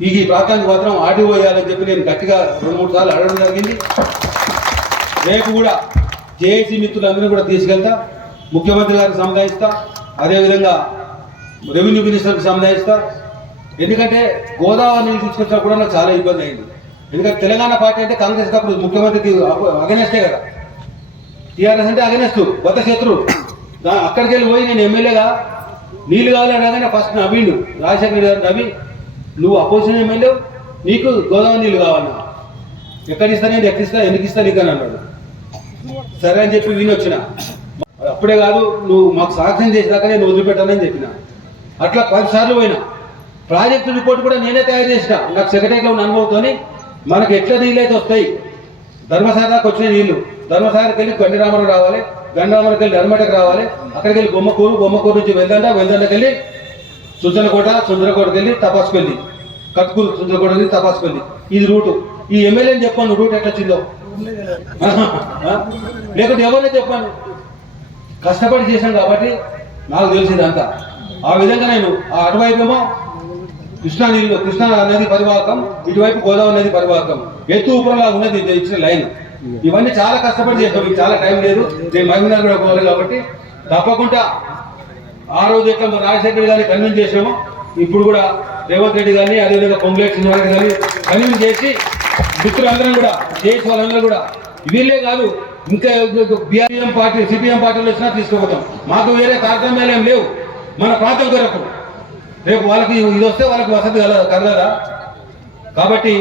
ఈ ప్రాంతానికి మాత్రం ఆర్డీఓ వేయాలని చెప్పి నేను గట్టిగా 2-3 సార్లు అడగడం జరిగింది. రేపు కూడా జేఏసీ మిత్రులందరినీ కూడా తీసుకెళ్తా, ముఖ్యమంత్రి గారికి సంధాయిస్తా, అదేవిధంగా రెవెన్యూ మినిస్టర్కి సంధాయిస్తా. ఎందుకంటే గోదావరి నీళ్ళు తీసుకొచ్చినా కూడా నాకు చాలా ఇబ్బంది అయింది. ఎందుకంటే తెలంగాణ పార్టీ అంటే కాంగ్రెస్ అప్పుడు ముఖ్యమంత్రికి అగెనెస్టే కదా, టీఆర్ఎస్ అంటే అగెనెస్ట్ కొత్త శత్రువు. అక్కడికి వెళ్ళి పోయి నేను ఎమ్మెల్యేగా నీళ్ళు కావాలి అనగానే ఫస్ట్ నవ్విండు రాజశేఖర్ గారు. నవ్వి నువ్వు అపోజిషన్ ఎమ్మెల్యే, నీకు గోదావరి నీళ్ళు కావాలన్నా, ఎక్కడిస్తా నేను ఎక్కిస్తా, ఎందుకు ఇస్తా నీకు అని అన్నాడు. సరే అని చెప్పి విని వచ్చిన. అప్పుడే కాదు, నువ్వు మాకు సాక్ష్యం చేసినాక నేను వదిలిపెట్టానని చెప్పిన. అట్లా 10 సార్లు పోయినా. ప్రాజెక్టు రిపోర్ట్ కూడా నేనే తయారు చేసిన, నాకు సెక్రటరీలో ఉన్న అనుభవంతో. మనకు ఎట్లా నీళ్ళు అయితే వస్తాయి, ధర్మసాగర్కి వచ్చిన నీళ్లు ధర్మసాగర్కి వెళ్ళి గండిరామరం రావాలి, గండిరామరంకి వెళ్ళి ధర్మటకు రావాలి, అక్కడికి వెళ్ళి బొమ్మకూరు నుంచి వెల్దండకి వెళ్ళి సుందరకోటకి వెళ్ళి తపాసుపల్లి, కట్కూరు సుందరకోట వెళ్ళి తపాసుపల్లి. ఇది రూటు. ఈ ఎమ్మెల్యేని చెప్పాను రూట్ ఎట్లా వచ్చిందో, లేకుంటే ఎవరైనా చెప్పాను. కష్టపడి చేశాను కాబట్టి నాకు తెలిసిందంతా. ఆ విధంగా నేను అటువైపు ఏమో కృష్ణా నది పరివాహకం, ఇటువైపు గోదావరి నది పరివాహకం, ఎత్తు ఉపరంలా ఉన్నది ఇచ్చిన లైన్. ఇవన్నీ చాలా కష్టపడి చేస్తాం, మీకు చాలా టైం లేదు, నేను మహిళ కూడా పోవాలి కాబట్టి తప్పకుండా ఆ రోజు ఎట్లా రాజశేఖర్ గారిని కన్విన్స్ చేసామో ఇప్పుడు కూడా రేవంత్ రెడ్డి గారిని, అదేవిధంగా పొంగులేటి శ్రీనివాస్ గారిని కన్విన్స్ చేసి మిత్రులందరం కూడా చేసి వాళ్ళందరూ కూడా వీళ్ళే కాదు, ఇంకా బీఆర్ఎం పార్టీ సిపిఎం పార్టీలు వచ్చినా తీసుకుపోతాం. మాకు వేరే కార్యక్రమాలు ఏం లేవు మన ప్రాంతం కొరకు. రేపు వాళ్ళకి ఇది వస్తే వాళ్ళకి వసతి కలగదా? కాబట్టి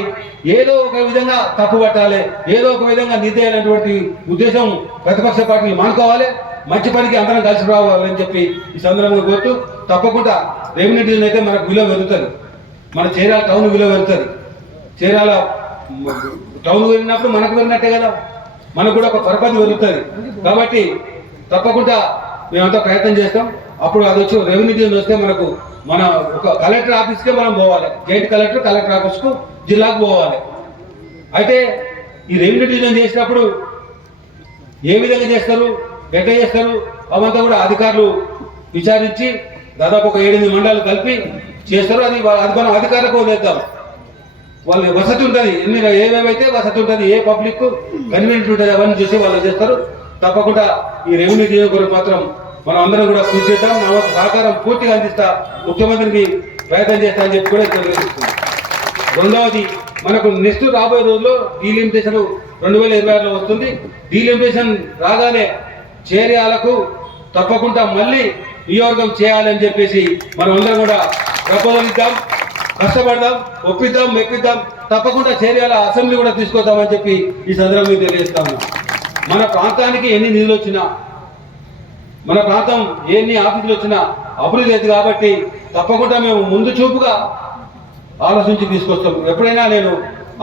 ఏదో ఒక విధంగా తప్పు పట్టాలి, ఏదో ఒక విధంగా నిద్దేయాలనేటువంటి ఉద్దేశం ప్రతిపక్ష పార్టీలు మానుకోవాలి. మంచి పనికి అందరం కలిసి రావాలని చెప్పి ఈ సందర్భంగా కోరుతూ, తప్పకుండా రెవెన్యూ డివిజన్ అయితే మనకు విలువ పెరుగుతుంది, మన చీరాల టౌన్ విలువ పెరుగుతుంది. చీరాల టౌన్ పెరిగినప్పుడు మనకు పెరిగినట్టే కదా, మనకు కూడా ఒక పరపతి పెరుగుతుంది. కాబట్టి తప్పకుండా మేమంతా ప్రయత్నం చేస్తాం. అప్పుడు అది వచ్చి రెవెన్యూ డివిజన్ వస్తే మనకు మన ఒక కలెక్టర్ ఆఫీస్కే మనం పోవాలి, జాయింట్ కలెక్టర్ ఆఫీస్కు జిల్లాకు పోవాలి. అయితే ఈ రెవెన్యూ డివిజన్ చేసినప్పుడు ఏ విధంగా చేస్తారు, ఎట్లా చేస్తారు, అవంతా కూడా అధికారులు విచారించి దాదాపు ఒక 7-8 మండలాలు కలిపి చేస్తారు. అది మనం అధికారులకు వదిలేద్దాం. వాళ్ళ వసతి ఉంటుంది, ఏవేవైతే వసతి ఉంటుంది, ఏ పబ్లిక్ కన్వీనియంట్ ఉంటుంది, అవన్నీ చూసి వాళ్ళు చేస్తారు. తప్పకుండా ఈ రెవెన్యూ డివిజన్ కొరకు మాత్రం మనం అందరం కూడా కృషి చేద్దాం. నా వద్ద సహకారం పూర్తిగా అందిస్తా, ముఖ్యమంత్రికి ప్రయత్నం చేస్తా అని చెప్పి కూడా తెలియజేస్తుంది. రెండవది, మనకు నెక్స్ట్ రాబోయే రోజుల్లో డీలిమిటేషన్ 2026లో వస్తుంది. డీలిమిటేషన్ రాగానే చేర్యాలకు తప్పకుండా మళ్ళీ నియోజకవర్గం చేయాలని చెప్పేసి మనం అందరం కూడా ప్రపోజల్ ఇద్దాం, కష్టపడదాం, ఒప్పిద్దాం, మెప్పిద్దాం. తప్పకుండా చేర్యాల అసెంబ్లీ కూడా తీసుకొద్దామని చెప్పి ఈ సందర్భంగా తెలియజేస్తా ఉన్నాం. మన ప్రాంతానికి ఎన్ని నిధులు వచ్చినా, మన ప్రాంతం ఎన్ని ఆఫీసులు వచ్చినా అభివృద్ధి అవుతుంది. కాబట్టి తప్పకుండా మేము ముందు చూపుగా ఆలోచించి తీసుకొస్తాం. ఎప్పుడైనా నేను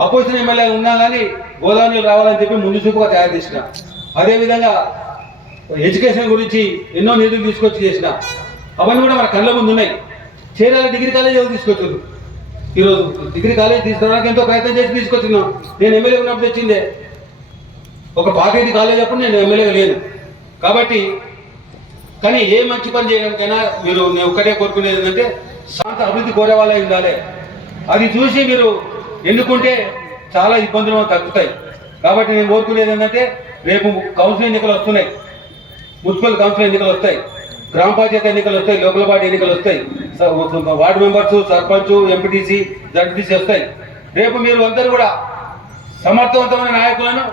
అపోజిషన్ ఎమ్మెల్యే ఉన్నా కానీ గోదావరి రావాలని చెప్పి ముందు చూపుగా తయారు చేసిన. అదేవిధంగా ఎడ్యుకేషన్ గురించి ఎన్నో నిధులు తీసుకొచ్చి చేసిన, అవన్నీ కూడా మన కళ్ళ ముందు ఉన్నాయి. చేరాల డిగ్రీ కాలేజ్ ఎవరు తీసుకొచ్చారు? ఈరోజు డిగ్రీ కాలేజ్ తీసుకురావడానికి ఎంతో ప్రయత్నం చేసి తీసుకొచ్చినాం. నేను ఎమ్మెల్యే ఉన్నప్పుడు తెచ్చిందే. ఒక పార్టీ కాలేజ్ అప్పుడు నేను ఎమ్మెల్యేగా లేను. కాబట్టి కానీ ఏ మంచి పని చేయడానికైనా నేను ఒక్కటే కోరుకునేది ఏంటంటే శాంత అభివృద్ధి కోరే వాళ్ళే ఉండాలి. అది చూసి మీరు ఎన్నుకుంటే చాలా ఇబ్బందులు తగ్గుతాయి. కాబట్టి నేను కోరుకునేది ఏంటంటే రేపు కౌన్సిల్ ఎన్నికలు వస్తున్నాయి, మున్సిపల్ కౌన్సిల్ ఎన్నికలు వస్తాయి, గ్రామ పంచాయతీ ఎన్నికలు వస్తాయి, లోకల్ బాడీ ఎన్నికలు వస్తాయి, ward members, sarpanch, MPTC, ZPTC వస్తాయి. రేపు మీరు అందరూ కూడా సమర్థవంతమైన నాయకులను,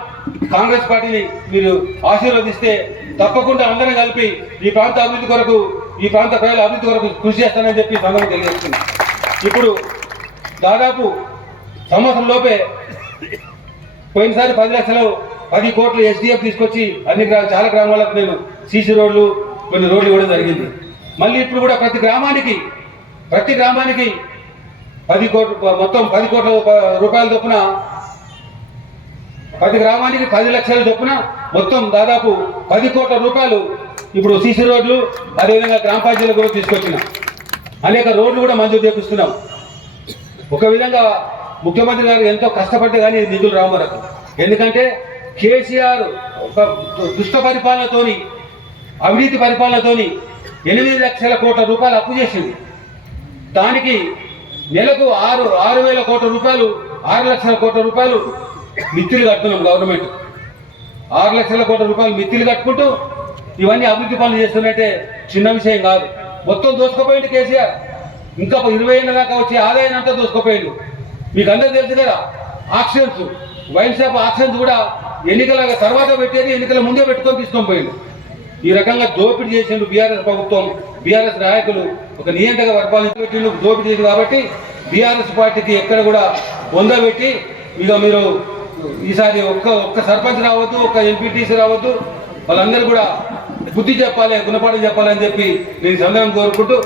కాంగ్రెస్ పార్టీని మీరు ఆశీర్వదిస్తే తప్పకుండా అందరం కలిపి ఈ ప్రాంత అభివృద్ధి కొరకు, ఈ ప్రాంత ప్రజల అభివృద్ధి కొరకు కృషి చేస్తానని చెప్పి సందర్భం తెలియజేస్తుంది. ఇప్పుడు దాదాపు సంవత్సరం లోపే పోయినసారి 10 కోట్లు ఎస్డిఎఫ్ తీసుకొచ్చి చాలా గ్రామాలకు నేను సీసీ రోడ్లు, కొన్ని రోడ్లు ఇవ్వడం జరిగింది. మళ్ళీ ఇప్పుడు కూడా ప్రతి గ్రామానికి 10 కోట్లు, మొత్తం 10 కోట్ల రూపాయల చొప్పున, ప్రతి గ్రామానికి 10 లక్షల చొప్పున మొత్తం దాదాపు 10 కోట్ల రూపాయలు ఇప్పుడు సీసీ రోడ్లు, అదేవిధంగా గ్రామ పంచాయతీలు కూడా తీసుకొచ్చిన అనేక రోడ్లు కూడా మంజూరు చేపిస్తున్నాం. ఒక విధంగా ముఖ్యమంత్రి గారు ఎంతో కష్టపడితే కానీ నిధులు రావు మనకు. ఎందుకంటే కేసీఆర్ ఒక దుష్ట పరిపాలనతోని, అవినీతి పరిపాలనతోని 8 లక్షల కోట్ల రూపాయలు అప్పు చేసింది. దానికి నెలకు 6,000 కోట్ల రూపాయలు 6 లక్షల కోట్ల రూపాయలు మిత్తులు కడుతున్నాం. గవర్నమెంట్ 6 లక్షల కోట్ల రూపాయలు మిత్తులు కట్టుకుంటూ ఇవన్నీ అభివృద్ధి పనులు చేస్తున్నట్టే చిన్న విషయం కాదు. మొత్తం దోసుకుపోయింది కేసీఆర్. ఇంకా 20 ఏళ్ళ దాకా వచ్చే ఆదాయాన్ని అంతా దోసుకుపోయిండు. మీకు అందరూ తెలుసు కదా, ఆక్షన్స్, వైన్ షాప్ ఆక్షన్స్ కూడా ఎన్నికల తర్వాత పెట్టేది ఎన్నికల ముందే పెట్టుకొని తీసుకొని పోయిండు. ఈ రకంగా దోపిడీ చేసిండు బీఆర్ఎస్ ప్రభుత్వం. బీఆర్ఎస్ నాయకులు ఒక నియంత్రణ పరిపాలన దోపిడీ చేసింది కాబట్టి బీఆర్ఎస్ పార్టీకి ఎక్కడ కూడా పొందబెట్టి ఇక మీరు ఈసారి ఒక్క సర్పంచ్ రావద్దు, ఒక్క ఎంపీటీసీ రావద్దు, వాళ్ళందరూ కూడా బుద్ధి చెప్పాలి, గుణపాఠం చెప్పాలని చెప్పి నేను సందర్భం కోరుకుంటూ,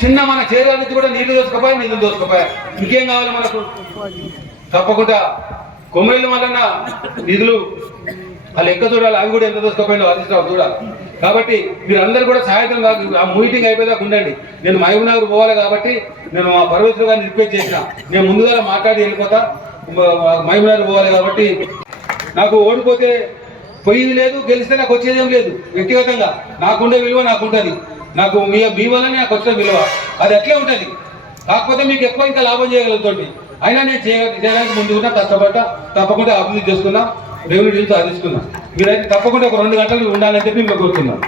చిన్న మన చేరాల నుంచి కూడా నీళ్లు దోసుకుపోయా ఇంకేం కావాలి మనకు? తప్పకుండా కొమ్మరిల్లు వలన నిధులు వాళ్ళు ఎక్క చూడాలి, అవి కూడా ఎంత దోసుకుపోయినా అది చూడాలి. కాబట్టి మీరు అందరూ కూడా సాయంత్రం ఆ మీటింగ్ అయిపోయేదాకా ఉండండి. నేను మహబూబ్నగర్ పోవాలి కాబట్టి నేను మా పరమేశ్వర గారిని రిక్వెస్ట్ చేసిన, నేను ముందుగా మాట్లాడి వెళ్ళిపోతా, మహబూబ్నగర్ పోవాలి కాబట్టి నాకు ఓడిపోతే పోయింది లేదు, గెలిస్తే నాకు వచ్చేదేం లేదు. వ్యక్తిగతంగా నాకుండే విలువ నాకుంటుంది, నాకు మీ వల్లనే నాకు వచ్చిన విలువ అది అట్లే ఉంటుంది. కాకపోతే మీకు ఎక్కువ ఇంకా లాభం చేయగలుగుతుంది. అయినా నేను చేయడానికి ముందుకున్నా, కష్టపడ్డా, తప్పకుండా అభివృద్ధి చేసుకున్నా, రెవెన్యూ డీల్ సాధించుకున్నా. మీరైతే తప్పకుండా ఒక 2 గంటలు ఉండాలని చెప్పి మేము కోరుతున్నాం.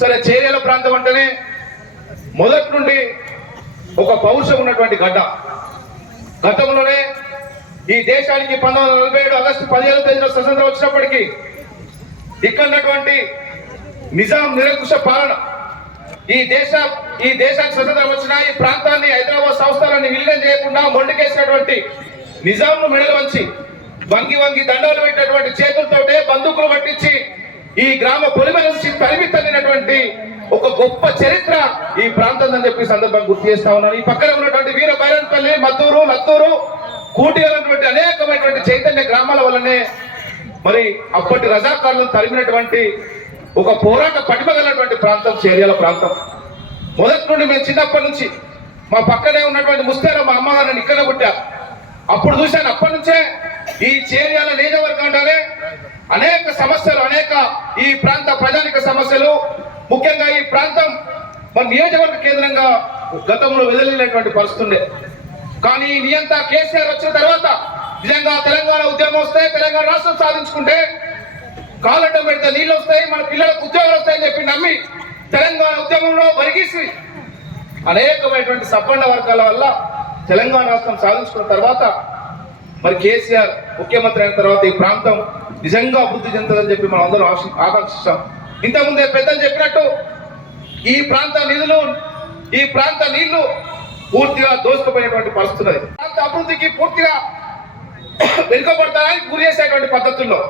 సరే, చేర్యాల ప్రాంతం అంటేనే మొదటి నుండి ఒక పౌరుషం ఉన్నటువంటి గడ్డ. గతంలోనే ఈ దేశానికి 1947 ఆగస్టు 15వ తేదీన స్వతంత్రం వచ్చినప్పటికీ ఇక్కడ ఉన్నటువంటి నిజాం నిరంకుశ పాలన, ఈ దేశానికి స్వతంత్రం వచ్చిన ఈ ప్రాంతాన్ని హైదరాబాద్ సంస్థానాన్ని విలీనం చేయకుండా మొండికేసినటువంటి నిజాంను మెడలు వంచి వంగి దండాలు పెట్టినటువంటి చేతులతోటే బందూకులు పట్టించి ఈ గ్రామ పొలిమ నుంచి తరిమి తల్లినటువంటి ఒక గొప్ప చరిత్ర ఈ ప్రాంతం అని చెప్పి సందర్భంగా గుర్తు చేస్తా ఉన్నాను. ఈ పక్కన ఉన్నటువంటి వీర బైరన్పల్లి, మద్దూరు, లత్తూరు, కూటి అనేటువంటి అనేకమైనటువంటి చైతన్య గ్రామాల వల్లనే మరి అప్పటి రజాకారులను తరిమినటువంటి ఒక పోరాట పటిమగలటువంటి ప్రాంతం చేర్యాల ప్రాంతం. మొదటి నుండి మేము చిన్నప్పటి నుంచి మా పక్కనే ఉన్నటువంటి ముస్తేర మా అమ్మగారిని ఇక్కడ పుట్టారు. అప్పుడు చూశాను. అప్పటి నుంచే ఈ చేర్యాల నియోజకవర్గం అంటేనే అనేక సమస్యలు, అనేక ఈ ప్రాంత ప్రజానిక సమస్యలు, ముఖ్యంగా ఈ ప్రాంతం మన నియోజకవర్గ కేంద్రంగా గతంలో వెదలినటువంటి పరిస్థితుండే. కానీ ఈ నియంత కేసీఆర్ వచ్చిన తర్వాత నిజంగా తెలంగాణ ఉద్యమం వస్తే, తెలంగాణ రాష్ట్రం సాధించుకుంటే కాలడ్డం పెడితే నీళ్ళు వస్తాయి, మన పిల్లలకు ఉద్యోగాలు వస్తాయని చెప్పి నమ్మి తెలంగాణ ఉద్యమంలో బరిగీసి అనేకమైనటువంటి సబ్బండ వర్గాల వల్ల తెలంగాణ రాష్ట్రం సాధించుకున్న తర్వాత మరి కేసీఆర్ ముఖ్యమంత్రి అయిన తర్వాత ఈ ప్రాంతం నిజంగా అభివృద్ధి చెందుతుందని చెప్పి మనం అందరం ఆకాంక్షిస్తాం. ఇంతకుముందే పెద్దలు చెప్పినట్టు ఈ ప్రాంత నిధులు, ఈ ప్రాంత నీళ్లు పూర్తిగా దోసుకుపోయినటువంటి పరిస్థితులు, ప్రాంత అభివృద్ధికి పూర్తిగా వెనుకబడతారని గురి చేసేటువంటి పద్ధతుల్లో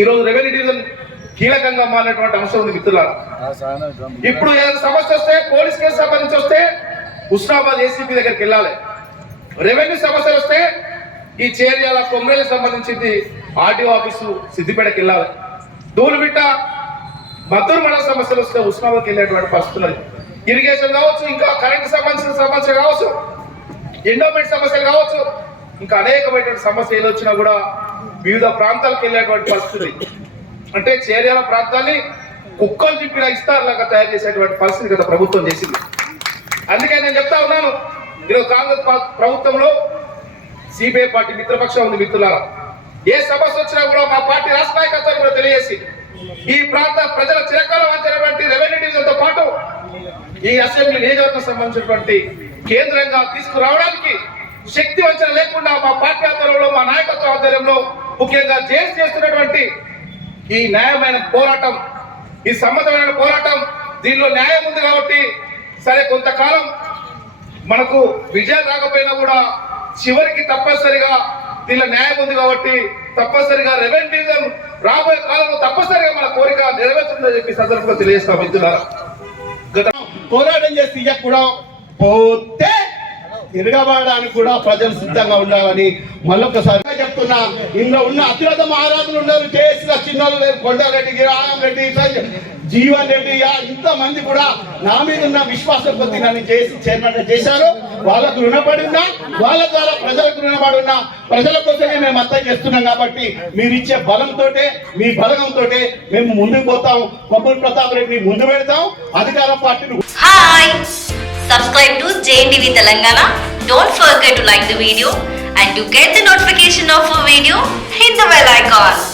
ఈరోజు రెవెన్యూ డివిజన్ కీలకంగా మారినటువంటి అంశం ఉంది మిత్రులారా. ఇప్పుడు ఏదైనా సమస్య వస్తే, పోలీస్ కేసు సంబంధించి వస్తే హుస్నాబాద్ ఏసీపీ దగ్గరికి వెళ్ళాలి. రెవెన్యూ సమస్యలు వస్తే ఈ చేర్యాల కొమ్రేలకు సంబంధించింది ఆర్టీఓ ఆఫీసు సిద్దిపేటకి వెళ్ళాలి. దూలుబిట్ట మద్దూరు మండల సమస్యలు వస్తే హుస్నాబాద్కి వెళ్ళేటువంటి పరిస్థితులు. ఇరిగేషన్ కావచ్చు, ఇంకా కరెంటు సంబంధించిన సమస్య కావచ్చు, ఎండోమెంట్ సమస్యలు కావచ్చు, ఇంకా అనేకమైనటువంటి సమస్యలు వచ్చినా కూడా వివిధ ప్రాంతాలకు వెళ్ళేటువంటి పరిస్థితి. అంటే చేర్యాల ప్రాంతాన్ని కుక్కలు చింపిన ఇస్తారులాగా తయారు చేసేటువంటి పరిస్థితి గత ప్రభుత్వం చేసింది. అందుకే నేను చెప్తా ఉన్నాను, ఈరోజు కాంగ్రెస్ ప్రభుత్వంలో సిపిఐ పార్టీ మిత్రపక్షం ఉంది. మిత్రులారా, ఏ సమస్య వచ్చినా కూడా మా పార్టీ రాష్ట్ర నాయకత్వాన్ని కూడా తెలియజేసి ఈ ప్రాంత ప్రజల చిరకాల వంచినటువంటి రెవెన్యూ డివిజన్తో పాటు ఈ అసెంబ్లీ నియోజకవర్గం సంబంధించినటువంటి కేంద్రంగా తీసుకురావడానికి శక్తి వంచన లేకుండా మా పార్టీ ఆధ్వర్యంలో, మా నాయకత్వ ఆధ్వర్యంలో, ముఖ్యంగా జేఎస్ చేస్తున్నటువంటి ఈ న్యాయమైన పోరాటం, ఈ సమ్మతమైన పోరాటం, దీనిలో న్యాయం ఉంది కాబట్టి సరే కొంతకాలం మనకు విజయం రాకపోయినా కూడా చివరికి తప్పనిసరిగా దీనిలో న్యాయం ఉంది కాబట్టి తప్పనిసరిగా రెవెన్యూ డివిజన్ రాబోయే కాలంలో తప్పనిసరిగా మన కోరిక నెరవేరుతుందని చెప్పి సందర్భంగా తెలియజేస్తాం. మిత్రులారా, పోరాటం చేసి తీయకుండా పోతే తిరగబడడానికి కూడా ప్రజలు సిద్ధంగా ఉండాలని మళ్ళొకసారి చెప్తున్నా. ఇందులో ఉన్న అతిరథ మహారాజులు ఉన్నారు, చేసిన చిన్నోళ్ళు లేరు, కొండారెడ్డి, రామరెడ్డి, జీవన్ రెడ్డి ఇంతమంది కూడా నా మీద ఉన్న విశ్వాసం కొద్ది నన్ను చేసి చైర్మన్ చేశారు. వాళ్ళకు రుణపడి ఉన్నా, వాళ్ళ ద్వారా ప్రజలకు రుణపడి ఉన్నా. ప్రజల కోసమే మేము అంతా చేస్తున్నాం కాబట్టి మీరు ఇచ్చే బలంతో, మీ బలగంతో మేము ముందుకు పోతాం. కొమ్మూరు ప్రతాప్ రెడ్డిని ముందు పెడతాం. అధికార పార్టీని. Hi, subscribe to JNTV Telangana. Don't forget to like the video and to get the notification of a video, hit the bell icon.